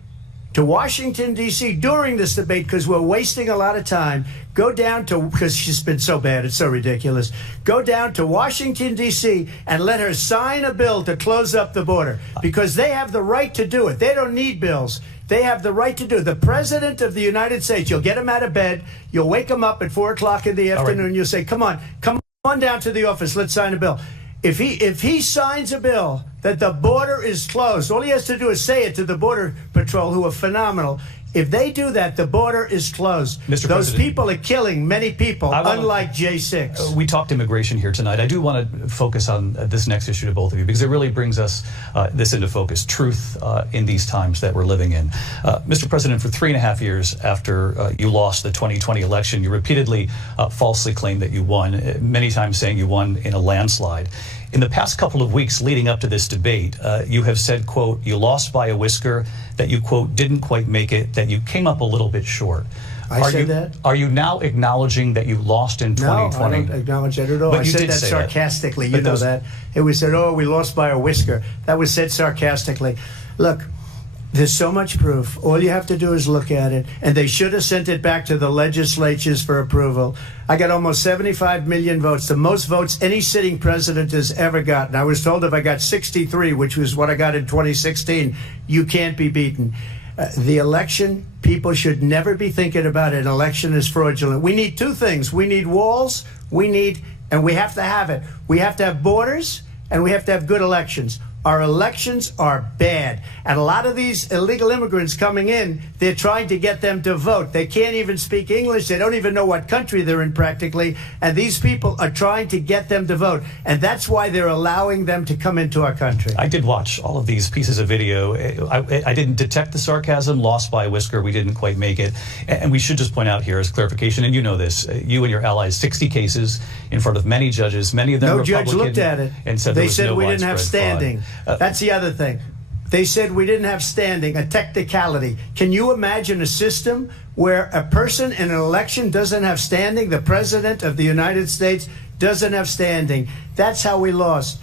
to Washington, D.C. during this debate because we're wasting a lot of time. Go down to, because she's been so bad, it's so ridiculous. Go down to Washington, D.C. and let her sign a bill to close up the border because they have the right to do it. They don't need bills. They have the right to do it. The President of the United States, you'll get him out of bed. You'll wake him up at 4 o'clock in the afternoon. You'll say, come on down to the office. Let's sign a bill. If he signs a bill that the border is closed, all he has to do is say it to the Border Patrol, who are phenomenal. If they do that, the border is closed. Those people are killing many people, unlike J6. We talked immigration here tonight. I do want to focus on this next issue to both of you, because it really brings us this into focus, truth in these times that we're living in. Mr. President, for 3.5 years after you lost the 2020 election, you repeatedly falsely claimed that you won, many times saying you won in a landslide. In the past couple of weeks leading up to this debate, you have said, quote, you lost by a whisker, that you, quote, didn't quite make it, that you came up a little bit short. I said that? Are you now acknowledging that you lost in 2020? No, I don't acknowledge that at all. But I said that sarcastically. You know that. It was said, oh, we lost by a whisker. That was said sarcastically. Look, there's so much proof. All you have to do is look at it. And they should have sent it back to the legislatures for approval. I got almost 75 million votes, the most votes any sitting president has ever gotten. I was told if I got 63, which was what I got in 2016, you can't be beaten. The election, people should never be thinking about an election as fraudulent. We need two things. We need walls, and we have to have it. We have to have borders, and we have to have good elections. Our elections are bad. And a lot of these illegal immigrants coming in, they're trying to get them to vote. They can't even speak English. They don't even know what country they're in practically. And these people are trying to get them to vote. And that's why they're allowing them to come into our country. I did watch all of these pieces of video. I didn't detect the sarcasm, lost by a whisker. We didn't quite make it. And we should just point out here as clarification, and you know this, you and your allies, 60 cases in front of many judges, many of them Republican. No judge looked at it. And said they said no we didn't have standing. That's the other thing. They said we didn't have standing, a technicality. Can you imagine a system where a person in an election doesn't have standing? The President of the United States doesn't have standing. That's how we lost.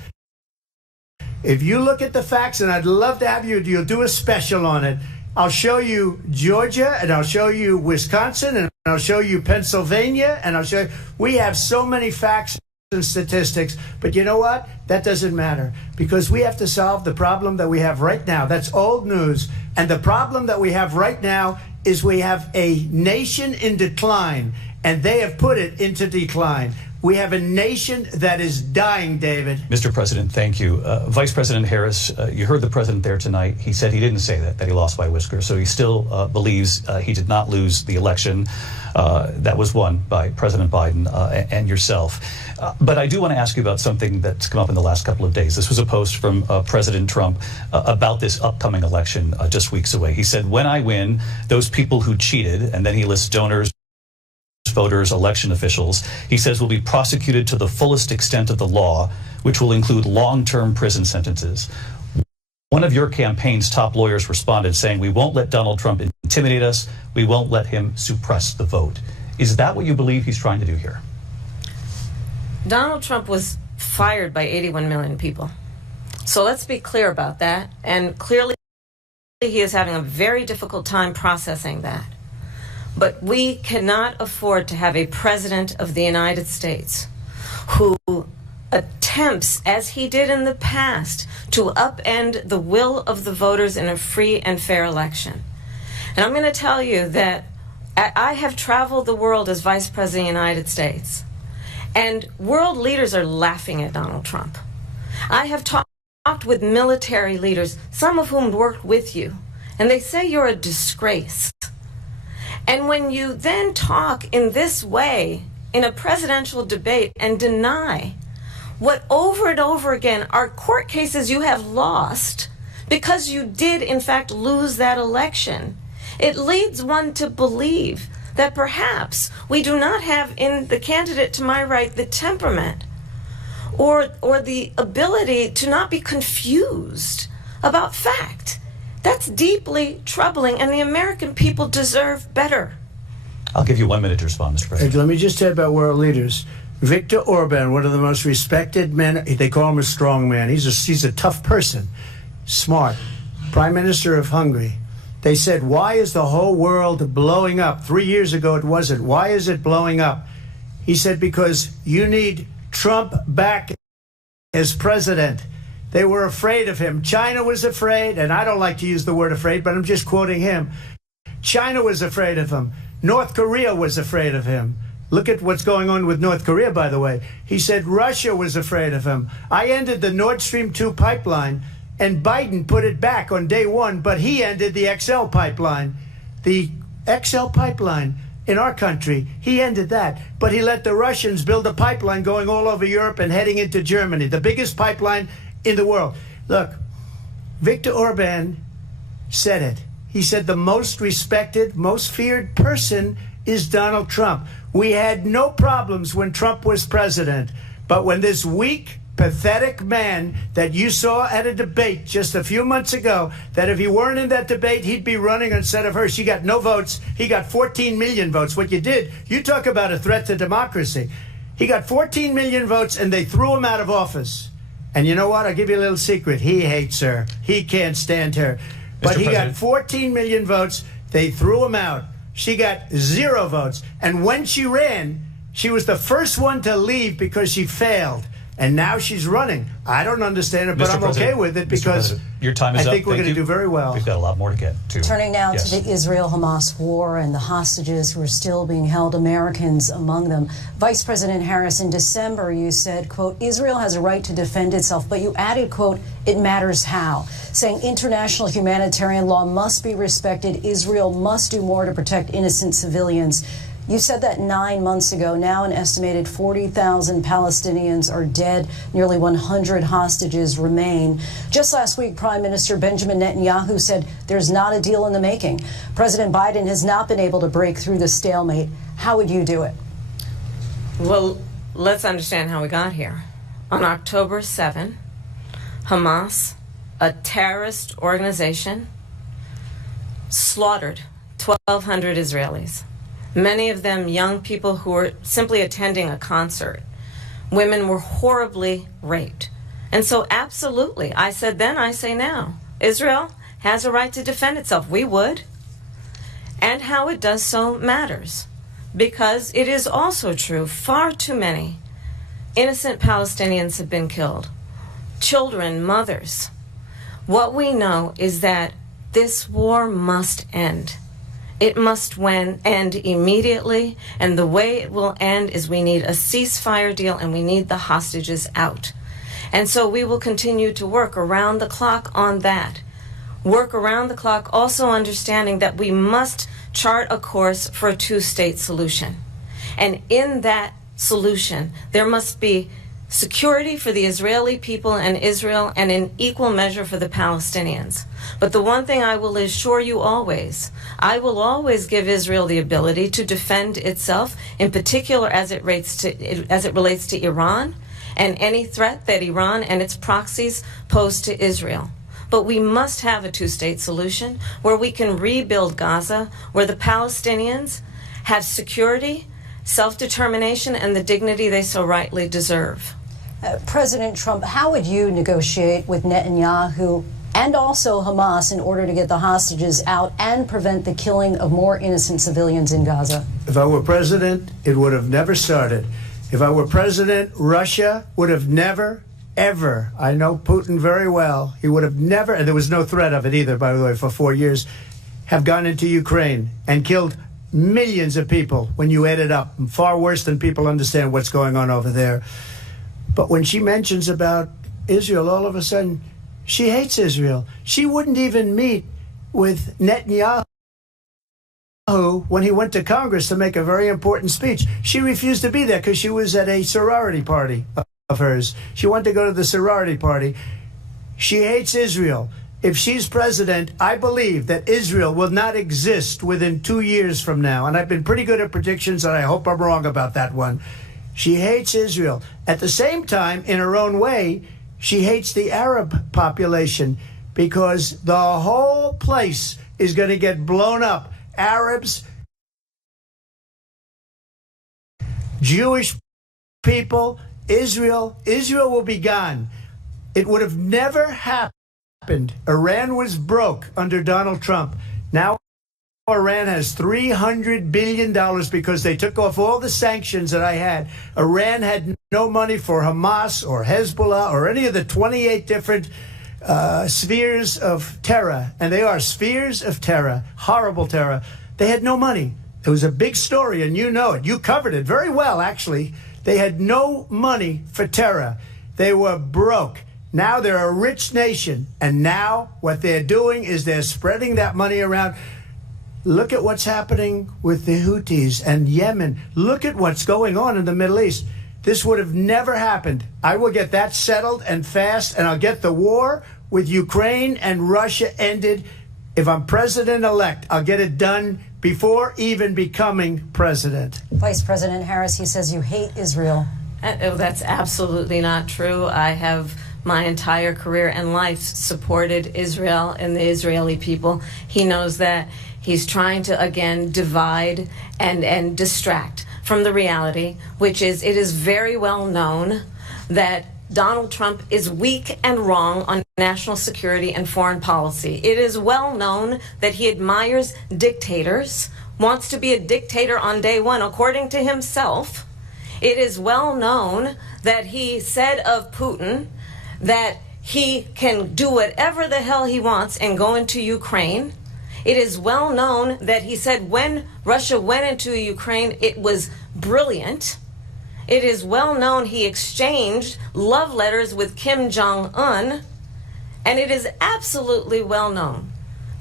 If you look at the facts, and I'd love to have you'll do a special on it. I'll show you Georgia, and I'll show you Wisconsin, and I'll show you Pennsylvania, and I'll show you. We have so many facts and statistics, but you know what? That doesn't matter, because we have to solve the problem that we have right now. That's old news. And the problem that we have right now is we have a nation in decline, and they have put it into decline. We have a nation that is dying, David. Mr. President, thank you. Vice President Harris, you heard the president there tonight. He said he didn't say that he lost by a whisker. So he still believes he did not lose the election that was won by President Biden and yourself. But I do want to ask you about something that's come up in the last couple of days. This was a post from President Trump about this upcoming election just weeks away. He said, when I win, those people who cheated, and then he lists donors, voters, election officials, he says will be prosecuted to the fullest extent of the law, which will include long-term prison sentences. One of your campaign's top lawyers responded saying, we won't let Donald Trump intimidate us. We won't let him suppress the vote. Is that what you believe he's trying to do here? Donald Trump was fired by 81 million people. So let's be clear about that. And clearly he is having a very difficult time processing that. But we cannot afford to have a president of the United States who attempts, as he did in the past, to upend the will of the voters in a free and fair election. And I'm going to tell you that I have traveled the world as Vice President of the United States, and world leaders are laughing at Donald Trump. I have talked with military leaders, some of whom worked with you, and they say you're a disgrace. And when you then talk in this way in a presidential debate and deny what over and over again are court cases you have lost because you did in fact lose that election, it leads one to believe that perhaps we do not have in the candidate to my right the temperament or the ability to not be confused about fact. That's deeply troubling, and the American people deserve better. I'll give you 1 minute to respond, Mr. President. Let me just say about world leaders. Viktor Orban, one of the most respected men, they call him a strong man. He's a tough person, smart. Prime Minister of Hungary. They said, why is the whole world blowing up? 3 years ago it wasn't. Why is it blowing up? He said, because you need Trump back as president. They were afraid of him. China was afraid, and I don't like to use the word afraid, but I'm just quoting him. China was afraid of him. North Korea was afraid of him. Look at what's going on with North Korea, by the way. He said Russia was afraid of him. I ended the Nord Stream 2 pipeline, and Biden put it back on day one, but he ended the XL pipeline. The XL pipeline in our country, he ended that. But he let the Russians build a pipeline going all over Europe and heading into Germany, the biggest pipeline in the world. Look, Viktor Orban said it. He said the most respected, most feared person is Donald Trump. We had no problems when Trump was president, but when this weak, pathetic man that you saw at a debate just a few months ago, that if he weren't in that debate, he'd be running instead of her. She got no votes. He got 14 million votes. What you did, you talk about a threat to democracy. He got 14 million votes, and they threw him out of office. And you know what? I'll give you a little secret. He hates her. He can't stand her. But he got 14 million votes. They threw him out. She got 0 votes. And when she ran, she was the first one to leave because she failed. And now she's running. I don't understand it, but I'm okay with it because your time is I think up. we're going to do very well. We've got a lot more to get to. Turning now to the Israel-Hamas war and the hostages who are still being held, Americans among them. Vice President Harris, in December, you said, quote, Israel has a right to defend itself, but you added, quote, it matters how, saying international humanitarian law must be respected. Israel must do more to protect innocent civilians. You said that 9 months ago. Now an estimated 40,000 Palestinians are dead. Nearly 100 hostages remain. Just last week, Prime Minister Benjamin Netanyahu said there's not a deal in the making. President Biden has not been able to break through the stalemate. How would you do it? Well, let's understand how we got here. On October 7, Hamas, a terrorist organization, slaughtered 1,200 Israelis. Many of them young people who were simply attending a concert. Women were horribly raped. And so absolutely, I said then, I say now, Israel has a right to defend itself. We would. And how it does so matters. Because it is also true, far too many innocent Palestinians have been killed. Children, mothers. What we know is that this war must end. It must end immediately, and the way it will end is we need a ceasefire deal and we need the hostages out. And so we will continue to work around the clock on that. Work around the clock, also understanding that we must chart a course for a two-state solution. And in that solution, there must be security for the Israeli people and Israel, and in equal measure for the Palestinians. But the one thing I will assure you always, I will always give Israel the ability to defend itself, in particular as it relates to Iran and any threat that Iran and its proxies pose to Israel. But we must have a two-state solution where we can rebuild Gaza, where the Palestinians have security, self-determination, and the dignity they so rightly deserve. President Trump, how would you negotiate with Netanyahu and also Hamas in order to get the hostages out and prevent the killing of more innocent civilians in Gaza? If I were president, it would have never started. If I were president, Russia would have never, ever, I know Putin very well, he would have never, and there was no threat of it either, by the way, for 4 years, have gone into Ukraine and killed millions of people when you add it up, far worse than people understand what's going on over there. But when she mentions about Israel, all of a sudden, she hates Israel. She wouldn't even meet with Netanyahu when he went to Congress to make a very important speech. She refused to be there because she was at a sorority party of hers. She wanted to go to the sorority party. She hates Israel. If she's president, I believe that Israel will not exist within 2 years from now. And I've been pretty good at predictions, and I hope I'm wrong about that one. She hates Israel. At the same time, in her own way, she hates the Arab population because the whole place is going to get blown up. Arabs, Jewish people, Israel will be gone. It would have never happened. Iran was broke under Donald Trump. Now Iran has $300 billion because they took off all the sanctions that I had. Iran had no money for Hamas or Hezbollah or any of the 28 different spheres of terror. And they are spheres of terror, horrible terror. They had no money. It was a big story, and you know it. You covered it very well, actually. They had no money for terror. They were broke. Now they're a rich nation, and now what they're doing is they're spreading that money around. Look at what's happening with the Houthis and Yemen. Look at what's going on in the Middle East. This would have never happened. I will get that settled and fast, and I'll get the war with Ukraine and Russia ended. If I'm president-elect, I'll get it done before even becoming president. Vice President Harris, he says you hate Israel. That's absolutely not true. I have my entire career and life supported Israel and the Israeli people. He knows that. He's trying to, again, divide and distract from the reality, which is it is very well known that Donald Trump is weak and wrong on national security and foreign policy. It is well known that he admires dictators, wants to be a dictator on day one, according to himself. It is well known that he said of Putin that he can do whatever the hell he wants and go into Ukraine. It is well known that he said when Russia went into Ukraine, it was brilliant. It is well known he exchanged love letters with Kim Jong-un. And it is absolutely well known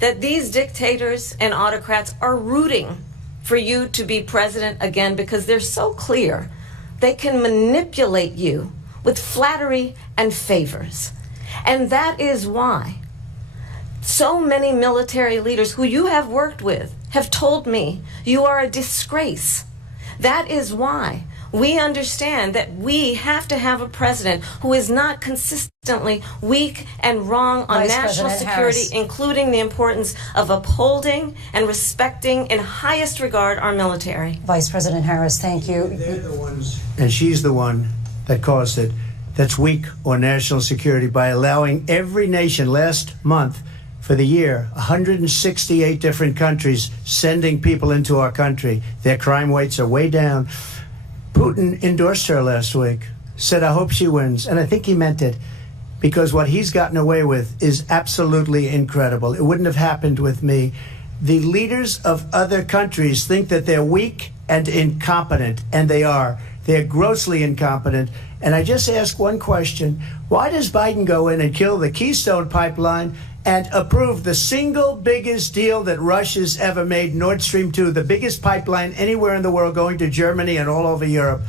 that these dictators and autocrats are rooting for you to be president again because they're so clear they can manipulate you with flattery and favors. And that is why so many military leaders who you have worked with have told me you are a disgrace. That is why we understand that we have to have a president who is not consistently weak and wrong on Vice national President security, Harris. including the importance of upholding and respecting in highest regard our military. Vice President Harris, thank you. They're the ones, and she's the one that caused it, that's weak on national security by allowing every nation last month for the year, 168 different countries sending people into our country. Their crime rates are way down. Putin endorsed her last week, said, I hope she wins. And I think he meant it because what he's gotten away with is absolutely incredible. It wouldn't have happened with me. The leaders of other countries think that they're weak and incompetent, and they are. They're grossly incompetent. And I just ask one question. Why does Biden go in and kill the Keystone Pipeline and approve the single biggest deal that Russia's ever made, Nord Stream 2, the biggest pipeline anywhere in the world going to Germany and all over Europe?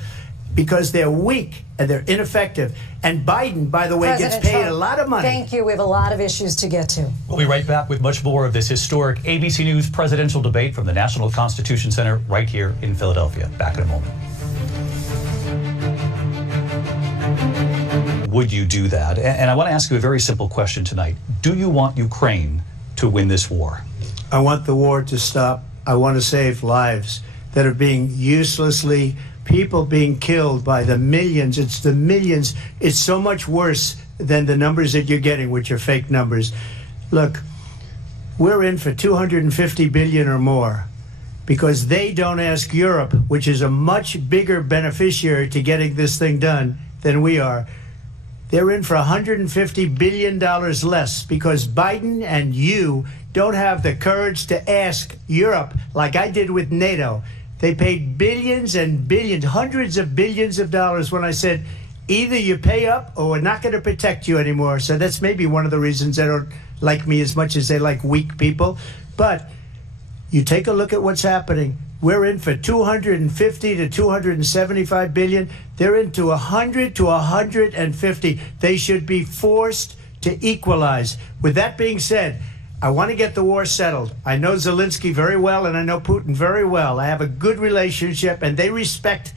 Because they're weak and they're ineffective. And Biden, by the way, President gets paid Trump, a lot of money. Thank you. We have a lot of issues to get to. We'll be right back with much more of this historic ABC News presidential debate from the National Constitution Center right here in Philadelphia. Back in a moment. Would you do that? And I want to ask you a very simple question tonight. Do you want Ukraine to win this war? I want the war to stop. I want to save lives that are being uselessly, people being killed by the millions. It's the millions. It's so much worse than the numbers that you're getting, which are fake numbers. Look, we're in for 250 billion or more because they don't ask Europe, which is a much bigger beneficiary to getting this thing done than we are. They're in for $150 billion less because Biden and you don't have the courage to ask Europe like I did with NATO. They paid billions and billions, hundreds of billions of dollars when I said, either you pay up or we're not going to protect you anymore. So that's maybe one of the reasons they don't like me as much as they like weak people. But you take a look at what's happening. We're in for 250 to 275 billion. They're into 100 to 150. They should be forced to equalize. With that being said, I want to get the war settled. I know Zelensky very well, and I know Putin very well. I have a good relationship, and they respect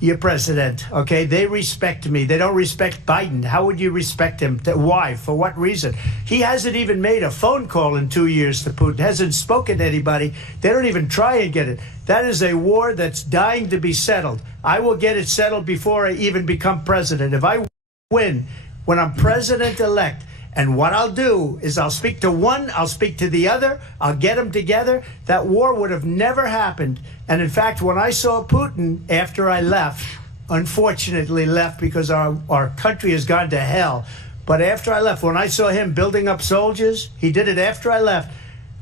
your president, okay? They respect me. They don't respect Biden. How would you respect him? Why? For what reason? He hasn't even made a phone call in 2 years to Putin, hasn't spoken to anybody. They don't even try and get it. That is a war that's dying to be settled. I will get it settled before I even become president. If I win when I'm president-elect, and what I'll do is I'll speak to one, I'll speak to the other, I'll get them together. That war would have never happened. And in fact, when I saw Putin after I left, unfortunately left because our country has gone to hell. But after I left, when I saw him building up soldiers, he did it after I left.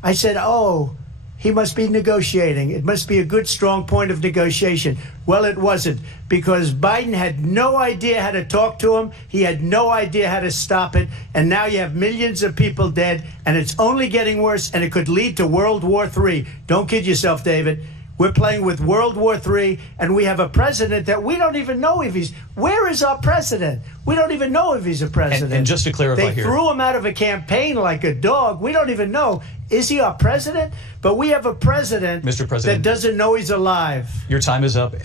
I said, oh, he must be negotiating. It must be a good, strong point of negotiation. Well, it wasn't, because Biden had no idea how to talk to him. He had no idea how to stop it. And now you have millions of people dead, and it's only getting worse, and it could lead to World War III. Don't kid yourself, David. We're playing with World War III, and we have a president that we don't even know if he's... Where is our president? We don't even know if he's a president. And just to clarify they here... threw him out of a campaign like a dog. We don't even know. Is he our president? But we have a president, Mr. President, that doesn't know he's alive. Your time is up.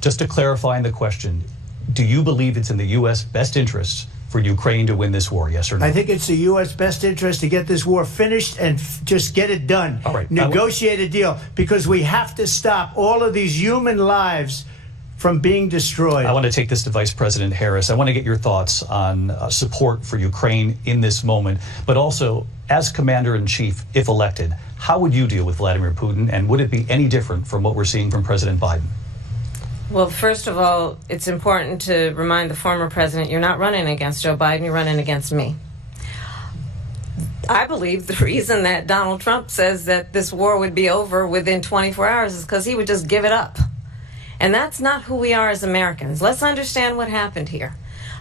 Just to clarify in the question, do you believe it's in the U.S. best interest for Ukraine to win this war, yes or no? I think it's the U.S. best interest to get this war finished and just get it done. All right. Negotiate a deal, because we have to stop all of these human lives from being destroyed. I want to take this to Vice President Harris. I want to get your thoughts on support for Ukraine in this moment, but also as Commander-in-Chief, if elected, how would you deal with Vladimir Putin, and would it be any different from what we're seeing from President Biden? Well, first of all, it's important to remind the former president you're not running against Joe Biden, you're running against me. I believe the reason that Donald Trump says that this war would be over within 24 hours is because he would just give it up. And that's not who we are as Americans. Let's understand what happened here.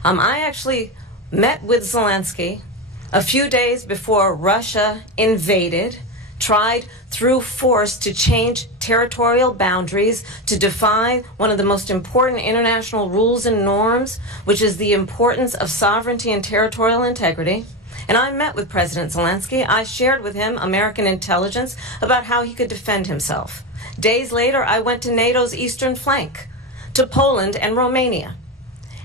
I actually met with Zelensky a few days before Russia invaded, tried through force to change territorial boundaries, to defy one of the most important international rules and norms, which is the importance of sovereignty and territorial integrity. And I met with President Zelensky. I shared with him American intelligence about how he could defend himself. Days later, I went to NATO's eastern flank, to Poland and Romania.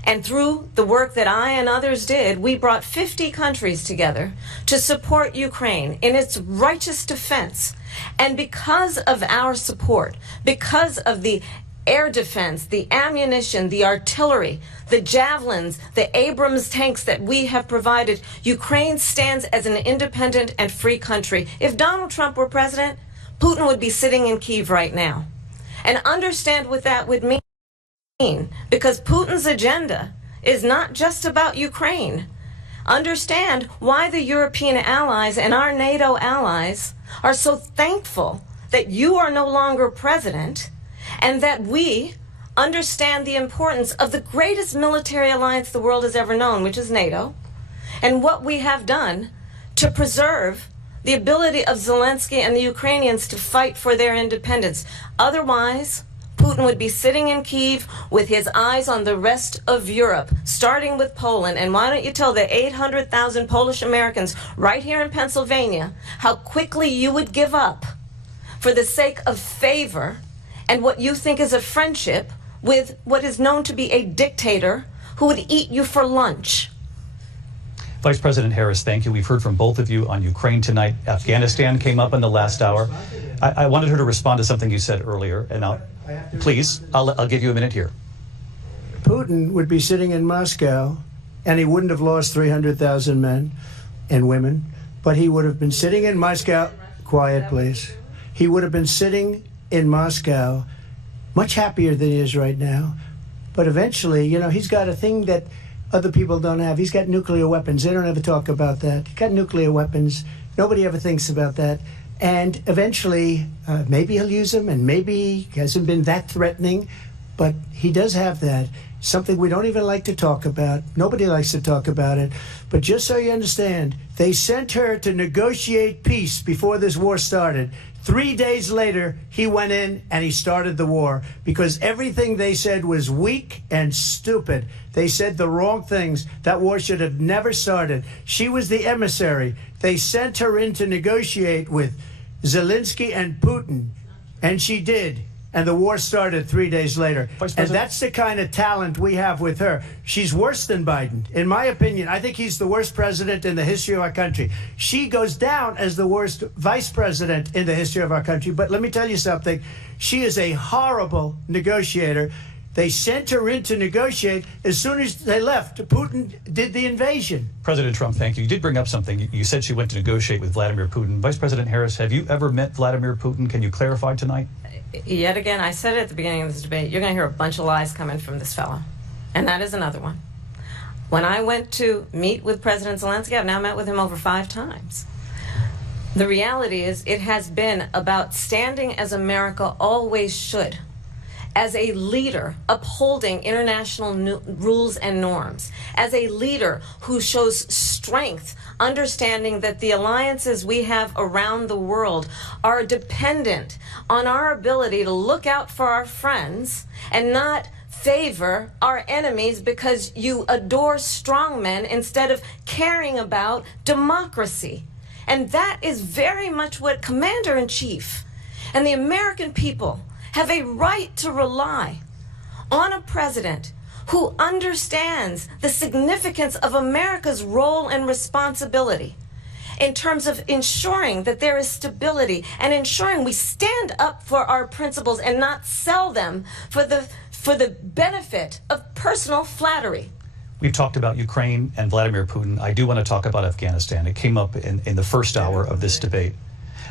And through the work that I and others did, we brought 50 countries together to support Ukraine in its righteous defense. And because of our support, because of the air defense, the ammunition, the artillery, the javelins, the Abrams tanks that we have provided, Ukraine stands as an independent and free country. If Donald Trump were president, Putin would be sitting in Kyiv right now. And understand what that would mean. Because Putin's agenda is not just about Ukraine. Understand why the European allies and our NATO allies are so thankful that you are no longer president, and that we understand the importance of the greatest military alliance the world has ever known, which is NATO, and what we have done to preserve the ability of Zelensky and the Ukrainians to fight for their independence. Otherwise, Putin would be sitting in Kyiv with his eyes on the rest of Europe, starting with Poland. And why don't you tell the 800,000 Polish Americans right here in Pennsylvania how quickly you would give up for the sake of favor and what you think is a friendship with what is known to be a dictator who would eat you for lunch. Vice President Harris, thank you. We've heard from both of you on Ukraine tonight. Afghanistan came up in the last hour. I wanted her to respond to something you said earlier, and I'll give you a minute here. Putin would be sitting in Moscow, and he wouldn't have lost 300,000 men and women, but he would have been sitting in Moscow. Quiet, please. He would have been sitting in Moscow much happier than he is right now. But eventually, you know, he's got a thing that other people don't have. He's got nuclear weapons. They don't ever talk about that. He's got nuclear weapons. Nobody ever thinks about that. And eventually, maybe he'll use them, and maybe he hasn't been that threatening, but he does have that. Something we don't even like to talk about. Nobody likes to talk about it. But just so you understand, they sent her to negotiate peace before this war started. 3 days later, he went in and he started the war because everything they said was weak and stupid. They said the wrong things. That war should have never started. She was the emissary. They sent her in to negotiate with Zelensky and Putin, and she did. And the war started 3 days later. And that's the kind of talent we have with her. She's worse than Biden. In my opinion, I think he's the worst president in the history of our country. She goes down as the worst vice president in the history of our country. But let me tell you something. She is a horrible negotiator. They sent her in to negotiate. As soon as they left, Putin did the invasion. President Trump, thank you. You did bring up something. You said she went to negotiate with Vladimir Putin. Vice President Harris, have you ever met Vladimir Putin? Can you clarify tonight? Yet again, I said it at the beginning of this debate, you're going to hear a bunch of lies coming from this fellow. And that is another one. When I went to meet with President Zelensky, I've now met with him over 5 times. The reality is it has been about standing as America always should, as a leader upholding international rules and norms, as a leader who shows strength, understanding that the alliances we have around the world are dependent on our ability to look out for our friends and not favor our enemies because you adore strongmen instead of caring about democracy. And that is very much what Commander-in-Chief and the American people have a right to rely on a president who understands the significance of America's role and responsibility in terms of ensuring that there is stability and ensuring we stand up for our principles and not sell them for the benefit of personal flattery. We've talked about Ukraine and Vladimir Putin. I do want to talk about Afghanistan. It came up in the first hour of this debate.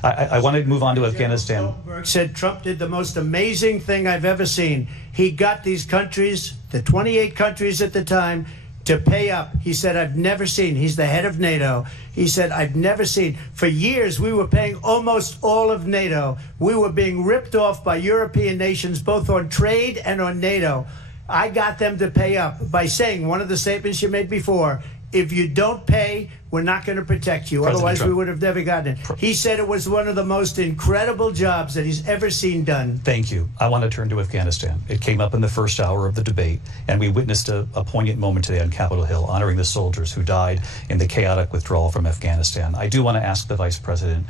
I want to move on to Afghanistan. Stoltenberg said Trump did the most amazing thing I've ever seen. He got these countries, the 28 countries at the time, to pay up. He said, I've never seen. He's the head of NATO. He said, I've never seen. For years, we were paying almost all of NATO. We were being ripped off by European nations, both on trade and on NATO. I got them to pay up by saying one of the statements you made before, if you don't pay, we're not going to protect you. President Otherwise, Trump. we would have never gotten it. He said it was one of the most incredible jobs that he's ever seen done. Thank you. I want to turn to Afghanistan. It came up in the first hour of the debate, and we witnessed a poignant moment today on Capitol Hill, honoring the soldiers who died in the chaotic withdrawal from Afghanistan. I do want to ask the Vice President,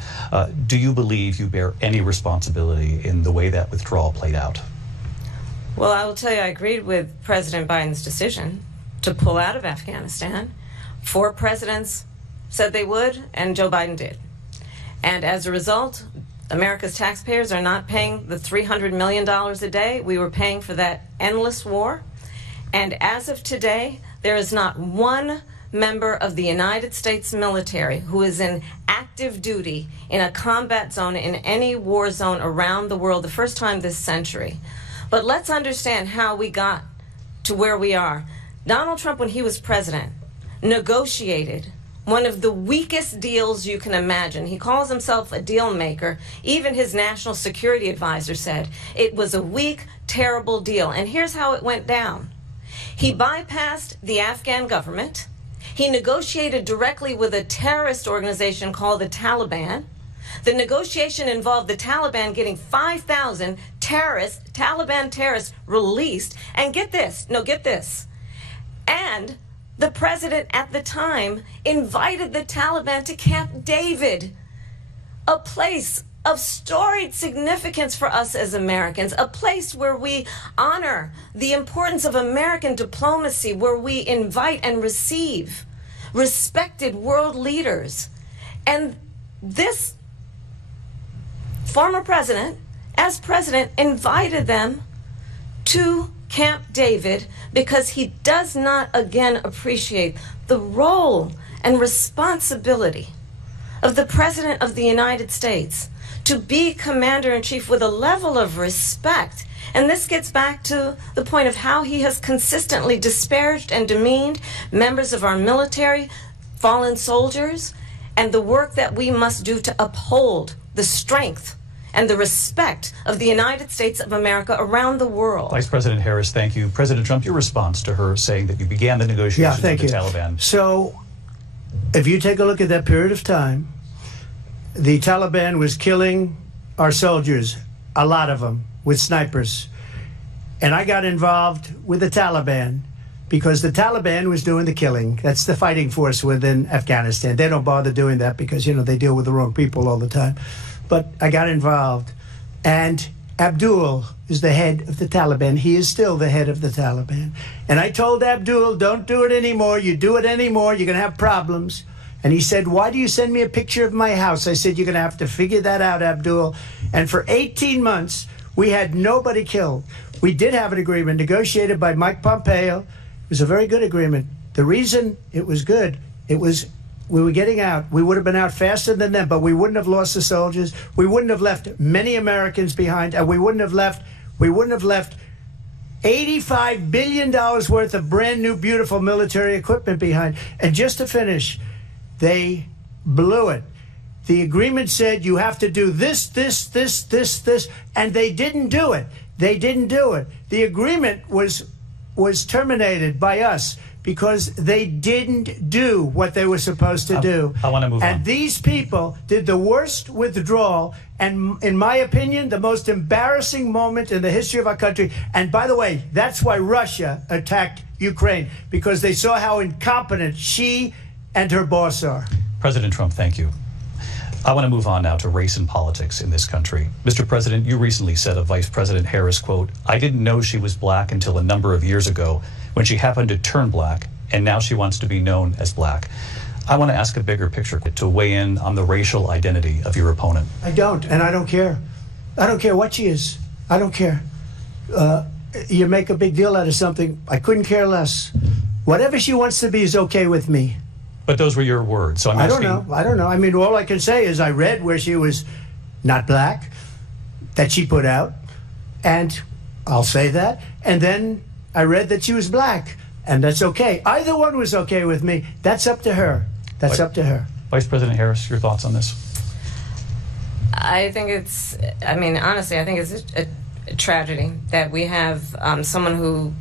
do you believe you bear any responsibility in the way that withdrawal played out? Well, I will tell you, I agreed with President Biden's decision to pull out of Afghanistan. 4 presidents said they would, and Joe Biden did. And as a result, America's taxpayers are not paying the $300 million a day we were paying for that endless war. And as of today, there is not one member of the United States military who is in active duty in a combat zone in any war zone around the world, the first time this century. But let's understand how we got to where we are. Donald Trump, when he was president, negotiated one of the weakest deals you can imagine. He calls himself a deal maker. Even his national security advisor said it was a weak, terrible deal. And here's how it went down. He bypassed the Afghan government. He negotiated directly with a terrorist organization called the Taliban. The negotiation involved the Taliban getting 5,000 Taliban terrorists released. And get this, and the president at the time invited the Taliban to Camp David, a place of storied significance for us as Americans, a place where we honor the importance of American diplomacy, where we invite and receive respected world leaders. And this former president, as president, invited them to Camp David because he does not again appreciate the role and responsibility of the President of the United States to be Commander-in-Chief with a level of respect. And this gets back to the point of how he has consistently disparaged and demeaned members of our military, fallen soldiers, and the work that we must do to uphold the strength and the respect of the United States of America around the world. Vice President Harris, thank you. President Trump, your response to her saying that you began the negotiations with the Taliban. So, if you take a look at that period of time, the Taliban was killing our soldiers, a lot of them, with snipers. And I got involved with the Taliban because the Taliban was doing the killing. That's the fighting force within Afghanistan. They don't bother doing that because, they deal with the wrong people all the time. But I got involved. And Abdul is the head of the Taliban. He is still the head of the Taliban. And I told Abdul, don't do it anymore. You do it anymore, you're going to have problems. And he said, why do you send me a picture of my house? I said, you're going to have to figure that out, Abdul. And for 18 months, we had nobody killed. We did have an agreement negotiated by Mike Pompeo. It was a very good agreement. The reason it was good, we were getting out. We would have been out faster than them, but we wouldn't have lost the soldiers. We wouldn't have left many Americans behind, and we wouldn't have left $85 billion worth of brand new, beautiful military equipment behind. And just to finish, they blew it. The agreement said you have to do this, and they didn't do it. They didn't do it. The agreement was terminated by us because they didn't do what they were supposed to do. I want to move on. And these people did the worst withdrawal, and in my opinion, the most embarrassing moment in the history of our country. And by the way, that's why Russia attacked Ukraine, because they saw how incompetent she and her boss are. President Trump, thank you. I want to move on now to race and politics in this country. Mr. President, you recently said of Vice President Harris, quote, "I didn't know she was black until a number of years ago when she happened to turn black, and now she wants to be known as black." I want to ask a bigger picture to weigh in on the racial identity of your opponent. I don't, and I don't care. I don't care what she is. I don't care. You make a big deal out of something. I couldn't care less. Whatever she wants to be is okay with me. But those were your words, so I'm asking. I don't know. I mean, all I can say is I read where she was not black, that she put out, and I'll say that. And then I read that she was black, and that's okay. Either one was okay with me. That's up to her. That's up to her. Vice President Harris, your thoughts on this? I think it's, I mean, honestly, I think it's a tragedy that we have someone who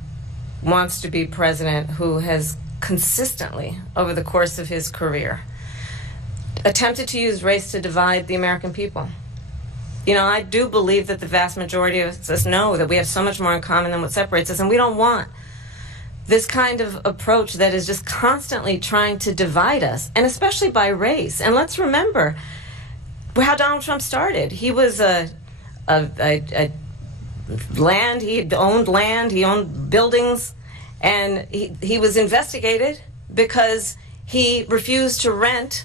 wants to be president who has consistently, over the course of his career, attempted to use race to divide the American people. You know, I do believe that the vast majority of us know that we have so much more in common than what separates us, and we don't want this kind of approach that is just constantly trying to divide us, and especially by race. And let's remember how Donald Trump started. He was land, he owned buildings, and he was investigated because he refused to rent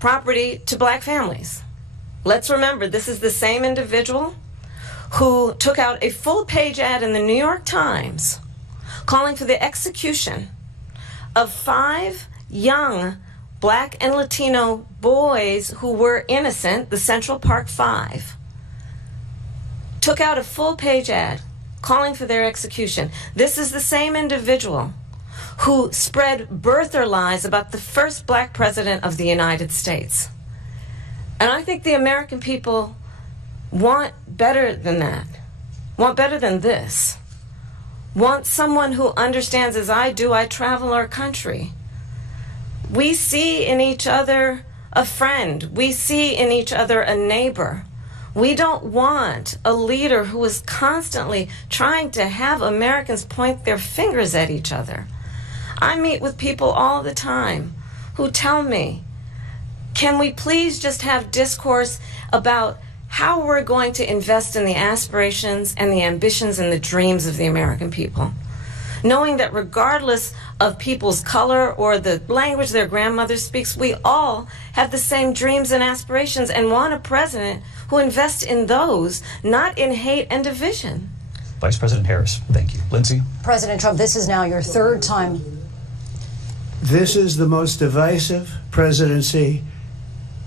property to black families. Let's remember, this is the same individual who took out a full-page ad in the New York Times calling for the execution of 5 young black and Latino boys who were innocent, the Central Park 5. Took out a full-page ad calling for their execution. This is the same individual who spread birther lies about the first black president of the United States. And I think the American people want better than that, want better than this, want someone who understands, as I do, I travel our country. We see in each other a friend. We see in each other a neighbor. We don't want a leader who is constantly trying to have Americans point their fingers at each other. I meet with people all the time who tell me, can we please just have discourse about how we're going to invest in the aspirations and the ambitions and the dreams of the American people? Knowing that regardless of people's color or the language their grandmother speaks, we all have the same dreams and aspirations and want a president who invests in those, not in hate and division. Vice President Harris, thank you. Lindsay? President Trump, this is now your 3rd time. This is the most divisive presidency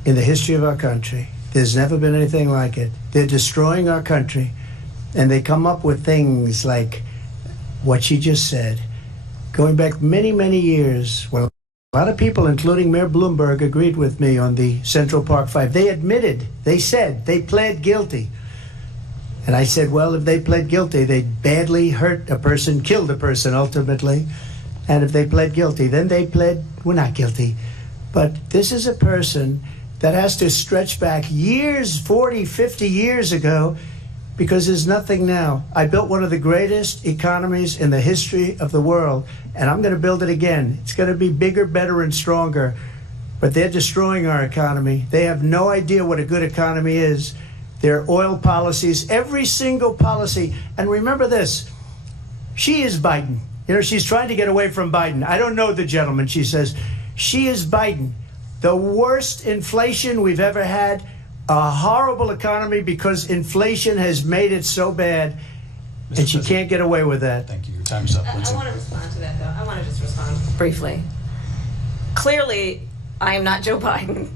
in the history of our country. There's never been anything like it. They're destroying our country, and they come up with things like what she just said. Going back many, many years, well, a lot of people, including Mayor Bloomberg, agreed with me on the Central Park 5. They admitted, they said, they pled guilty. And I said, well, if they pled guilty, they badly hurt a person, killed a person ultimately. And if they pled guilty, then they pled, we're not guilty. But this is a person that has to stretch back years, 40, 50 years ago, because there's nothing now. I built one of the greatest economies in the history of the world, and I'm going to build it again. It's going to be bigger, better, and stronger. But they're destroying our economy. They have no idea what a good economy is. Their oil policies, every single policy. And remember this, she is Biden. You know, she's trying to get away from Biden. I don't know the gentleman, she says. She is Biden. The worst inflation we've ever had, a horrible economy because inflation has made it so bad, and she can't get away with that. Thank you. Your time's up. I want to respond to that, though. I want to just respond briefly. Clearly, I am not Joe Biden,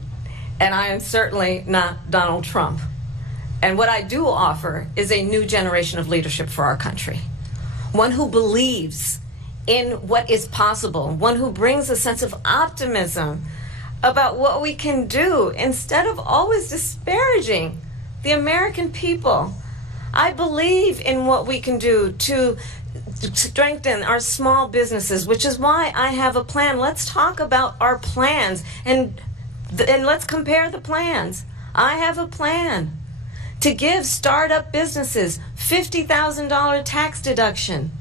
and I am certainly not Donald Trump. And what I do offer is a new generation of leadership for our country. One who believes in what is possible, one who brings a sense of optimism about what we can do instead of always disparaging the American people. I believe in what we can do to strengthen our small businesses, which is why I have a plan. Let's talk about our plans and let's compare the plans. I have a plan to give startup businesses $50,000 tax deduction,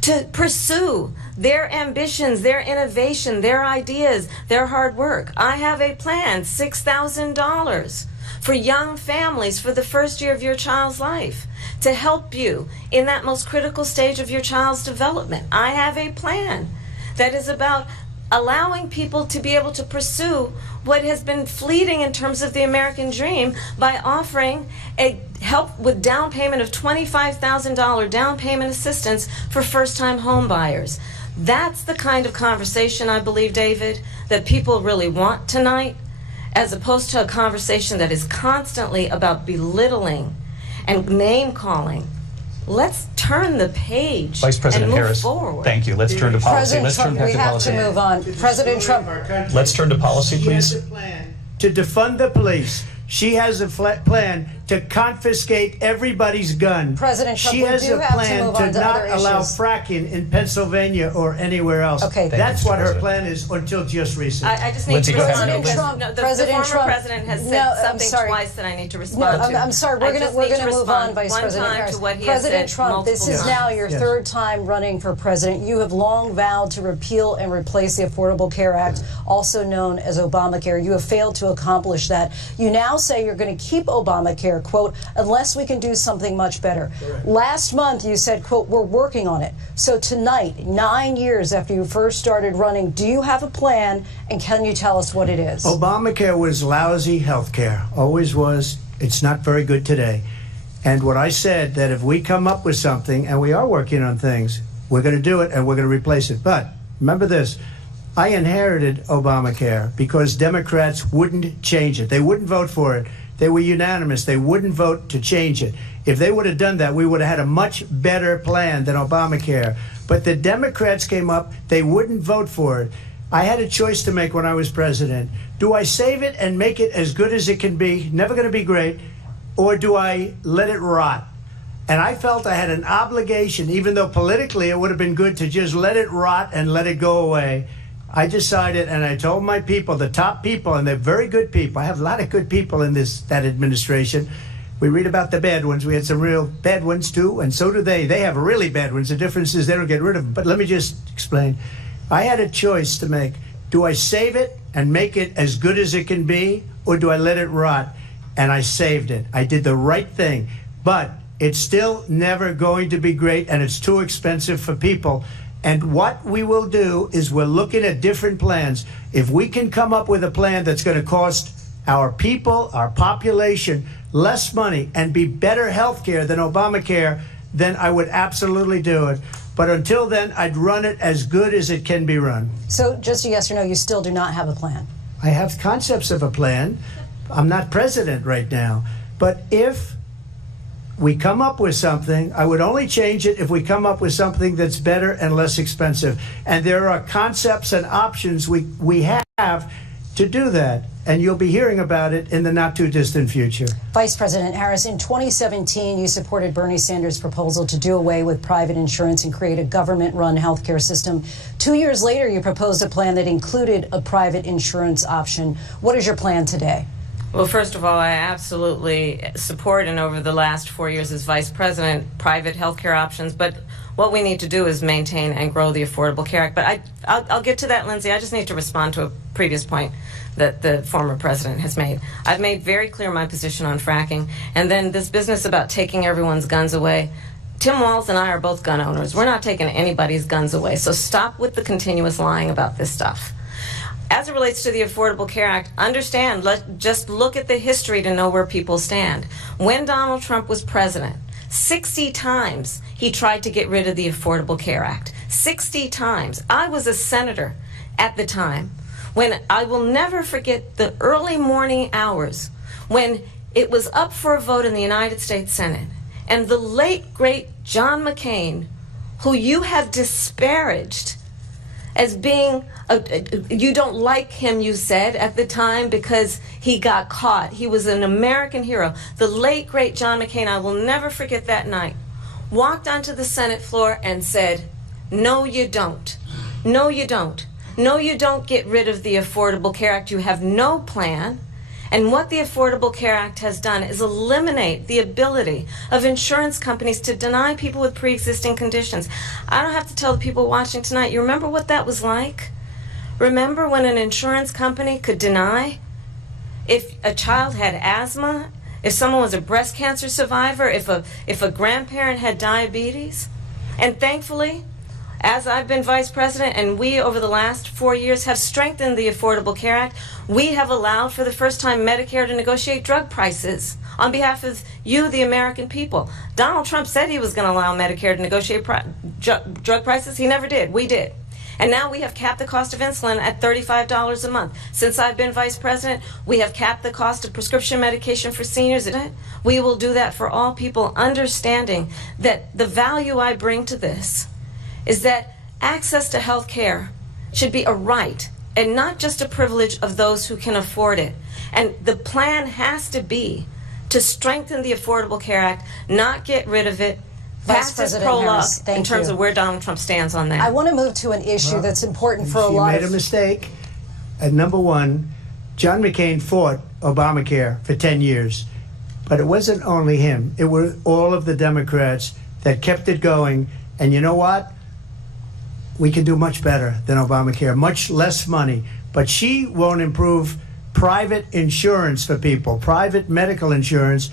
to pursue their ambitions, their innovation, their ideas, their hard work. I have a plan, $6,000 for young families for the first year of your child's life, to help you in that most critical stage of your child's development. I have a plan that is about allowing people to be able to pursue what has been fleeting in terms of the American dream by offering a help with down payment of $25,000 down payment assistance for first-time home buyers. That's the kind of conversation, I believe, David, that people really want tonight, as opposed to a conversation that is constantly about belittling and name-calling. Let's turn the page Vice President and move Harris, forward. thank you. Let's turn to policy. President Let's turn Trump, back we to have policy. to move on. President Trump. Let's turn to policy, please. She has a plan to defund the police. She has a plan to confiscate everybody's gun. President Trump, she we has do a have to plan move to on to not other allow issues. fracking in Pennsylvania or anywhere else. Okay. That's you, what her President. plan is until just recently. I just need Lindsay, to go ahead. respond. President because Trump, the President former Trump. president has said No, I'm something sorry. twice that I need to No, respond to. I'm sorry. I We're just going need to to move on, respond Vice one President time Harris. to what he President has said Trump, this multiple is times. now your Yes. third time running for president. You have long vowed to repeal and replace the Affordable Care Act, also known as Obamacare. You have failed to accomplish that. You now say you're going to keep Obamacare, quote, unless we can do something much better. Correct. Last month you said, quote, we're working on it. So tonight, 9 years after you first started running, do you have a plan, and can you tell us what it is? Obamacare was lousy health care, always was. It's not very good today. And what I said, that if we come up with something, and we are working on things, we're going to do it and we're going to replace it. But remember this, I inherited Obamacare because Democrats wouldn't change it. They wouldn't vote for it. They were unanimous. They wouldn't vote to change it. If they would have done that, we would have had a much better plan than Obamacare. But the Democrats came up. They wouldn't vote for it. I had a choice to make when I was president. Do I save it and make it as good as it can be, never going to be great, or do I let it rot? And I felt I had an obligation, even though politically it would have been good to just let it rot and let it go away. I decided, and I told my people, the top people, and they're very good people. I have a lot of good people in that administration. We read about the bad ones. We had some real bad ones too, and so do they. They have really bad ones. The difference is they don't get rid of them. But let me just explain. I had a choice to make. Do I save it and make it as good as it can be, or do I let it rot? And I saved it. I did the right thing. But it's still never going to be great, and it's too expensive for people. And what we will do is we're looking at different plans. If we can come up with a plan that's going to cost our people, our population, less money and be better health care than Obamacare, then I would absolutely do it. But until then, I'd run it as good as it can be run. So just a yes or no, you still do not have a plan? I have concepts of a plan. I'm not president right now. But if we come up with something, I would only change it if we come up with something that's better and less expensive. And there are concepts and options we have to do that. And you'll be hearing about it in the not too distant future. Vice President Harris, in 2017, you supported Bernie Sanders' proposal to do away with private insurance and create a government-run healthcare system. 2 years later, you proposed a plan that included a private insurance option. What is your plan today? Well, first of all, I absolutely support, and over the last 4 years as vice president, private health care options. But what we need to do is maintain and grow the Affordable Care Act. But I'll get to that, Lindsay. I just need to respond to a previous point that the former president has made. I've made very clear my position on fracking. And then this business about taking everyone's guns away. Tim Walz and I are both gun owners. We're not taking anybody's guns away. So stop with the continuous lying about this stuff. As it relates to the Affordable Care Act, understand, just look at the history to know where people stand. When Donald Trump was president, 60 times he tried to get rid of the Affordable Care Act. 60 times. I was a senator at the time when I will never forget the early morning hours when it was up for a vote in the United States Senate. And the late, great John McCain, who you have disparaged as being, you don't like him, you said at the time, because he got caught. He was an American hero. The late, great John McCain, I will never forget that night, walked onto the Senate floor and said, no, you don't. No, you don't. No, you don't get rid of the Affordable Care Act. You have no plan. And what the Affordable Care Act has done is eliminate the ability of insurance companies to deny people with pre-existing conditions. I don't have to tell the people watching tonight, you remember what that was like? Remember when an insurance company could deny if a child had asthma, if someone was a breast cancer survivor, if a grandparent had diabetes? And thankfully, as I've been vice president, and we over the last 4 years have strengthened the Affordable Care Act, we have allowed for the first time Medicare to negotiate drug prices on behalf of you, the American people. Donald Trump said he was going to allow Medicare to negotiate drug prices. He never did. We did. And now we have capped the cost of insulin at $35 a month. Since I've been vice president, we have capped the cost of prescription medication for seniors. We will do that for all people, understanding that the value I bring to this is that access to health care should be a right and not just a privilege of those who can afford it. And the plan has to be to strengthen the Affordable Care Act, not get rid of it, pass this prologue in terms of where Donald Trump stands on that. I want to move to an issue that's important for a lot of... She made a mistake. At number one, John McCain fought Obamacare for 10 years. But it wasn't only him. It was all of the Democrats that kept it going. And you know what? We can do much better than Obamacare, much less money. But she won't improve private insurance for people, private medical insurance.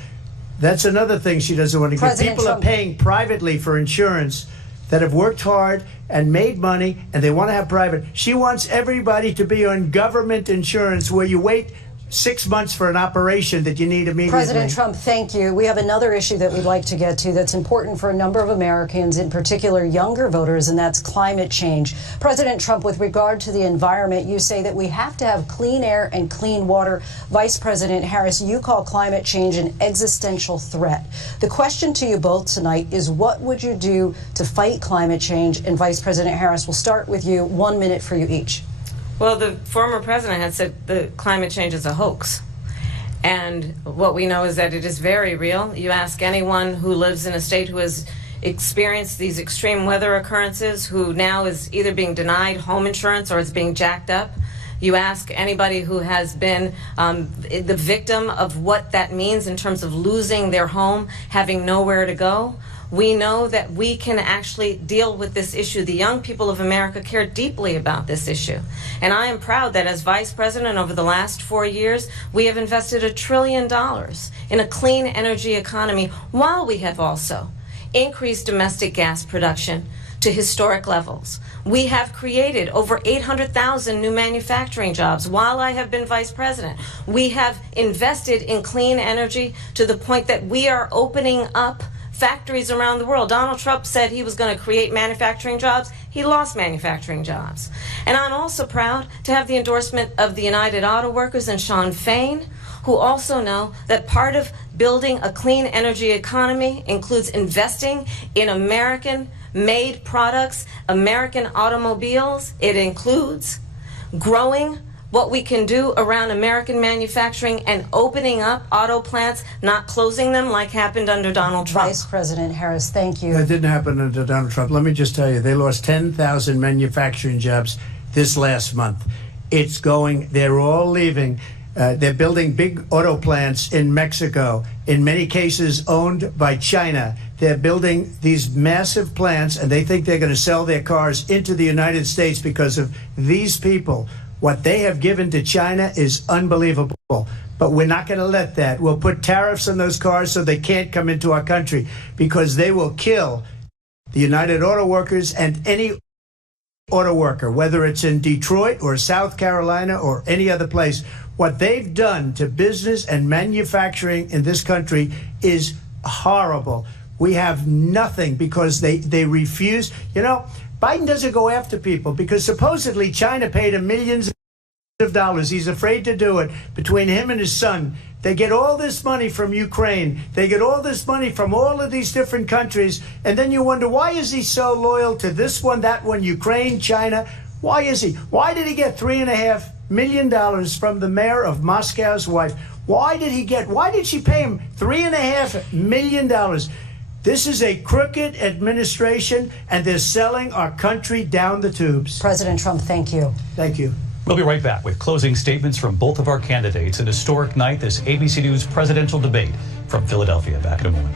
That's another thing she doesn't want to give. People are paying privately for insurance that have worked hard and made money, and they want to have private. She wants everybody to be on government insurance where you wait 6 months for an operation that you need immediately. President Trump, thank you. We have another issue that we'd like to get to that's important for a number of Americans, in particular younger voters, and that's climate change. President Trump, with regard to the environment, you say that we have to have clean air and clean water. Vice President Harris, you call climate change an existential threat. The question to you both tonight is, what would you do to fight climate change? And Vice President Harris, we'll start with you. 1 minute for you each. Well, the former president had said the climate change is a hoax. And what we know is that it is very real. You ask anyone who lives in a state who has experienced these extreme weather occurrences, who now is either being denied home insurance or is being jacked up. You ask anybody who has been the victim of what that means in terms of losing their home, having nowhere to go. We know that we can actually deal with this issue. The young people of America care deeply about this issue. And I am proud that as vice president over the last 4 years, we have invested $1 trillion in a clean energy economy, while we have also increased domestic gas production to historic levels. We have created over 800,000 new manufacturing jobs while I have been vice president. We have invested in clean energy to the point that we are opening up factories around the world. Donald Trump said he was going to create manufacturing jobs. He lost manufacturing jobs. And I'm also proud to have the endorsement of the United Auto Workers and Sean Fain, who also know that part of building a clean energy economy includes investing in American-made products, American automobiles. It includes growing what we can do around American manufacturing and opening up auto plants, not closing them like happened under Donald Trump. Vice President Harris, thank you. That didn't happen under Donald Trump. Let me just tell you, they lost 10,000 manufacturing jobs this last month. It's going, they're all leaving. They're building big auto plants in Mexico, in many cases owned by China. They're building these massive plants, and they think they're going to sell their cars into the United States because of these people. What they have given to China is unbelievable. But we're not going to let that. We'll put tariffs on those cars so they can't come into our country, because they will kill the United Auto Workers and any auto worker, whether it's in Detroit or South Carolina or any other place. What they've done to business and manufacturing in this country is horrible. We have nothing because they refuse. You know, Biden doesn't go after people because supposedly China paid him millions of dollars. He's afraid to do it. Between him and his son, they get all this money from Ukraine. They get all this money from all of these different countries. And then you wonder, why is he so loyal to this one, that one, Ukraine, China? Why is he? Why did he get $3.5 million from the mayor of Moscow's wife? Why did she pay him $3.5 million? This is a crooked administration, and they're selling our country down the tubes. President Trump, thank you. Thank you. We'll be right back with closing statements from both of our candidates. An historic night, this ABC News presidential debate from Philadelphia. Back in a moment.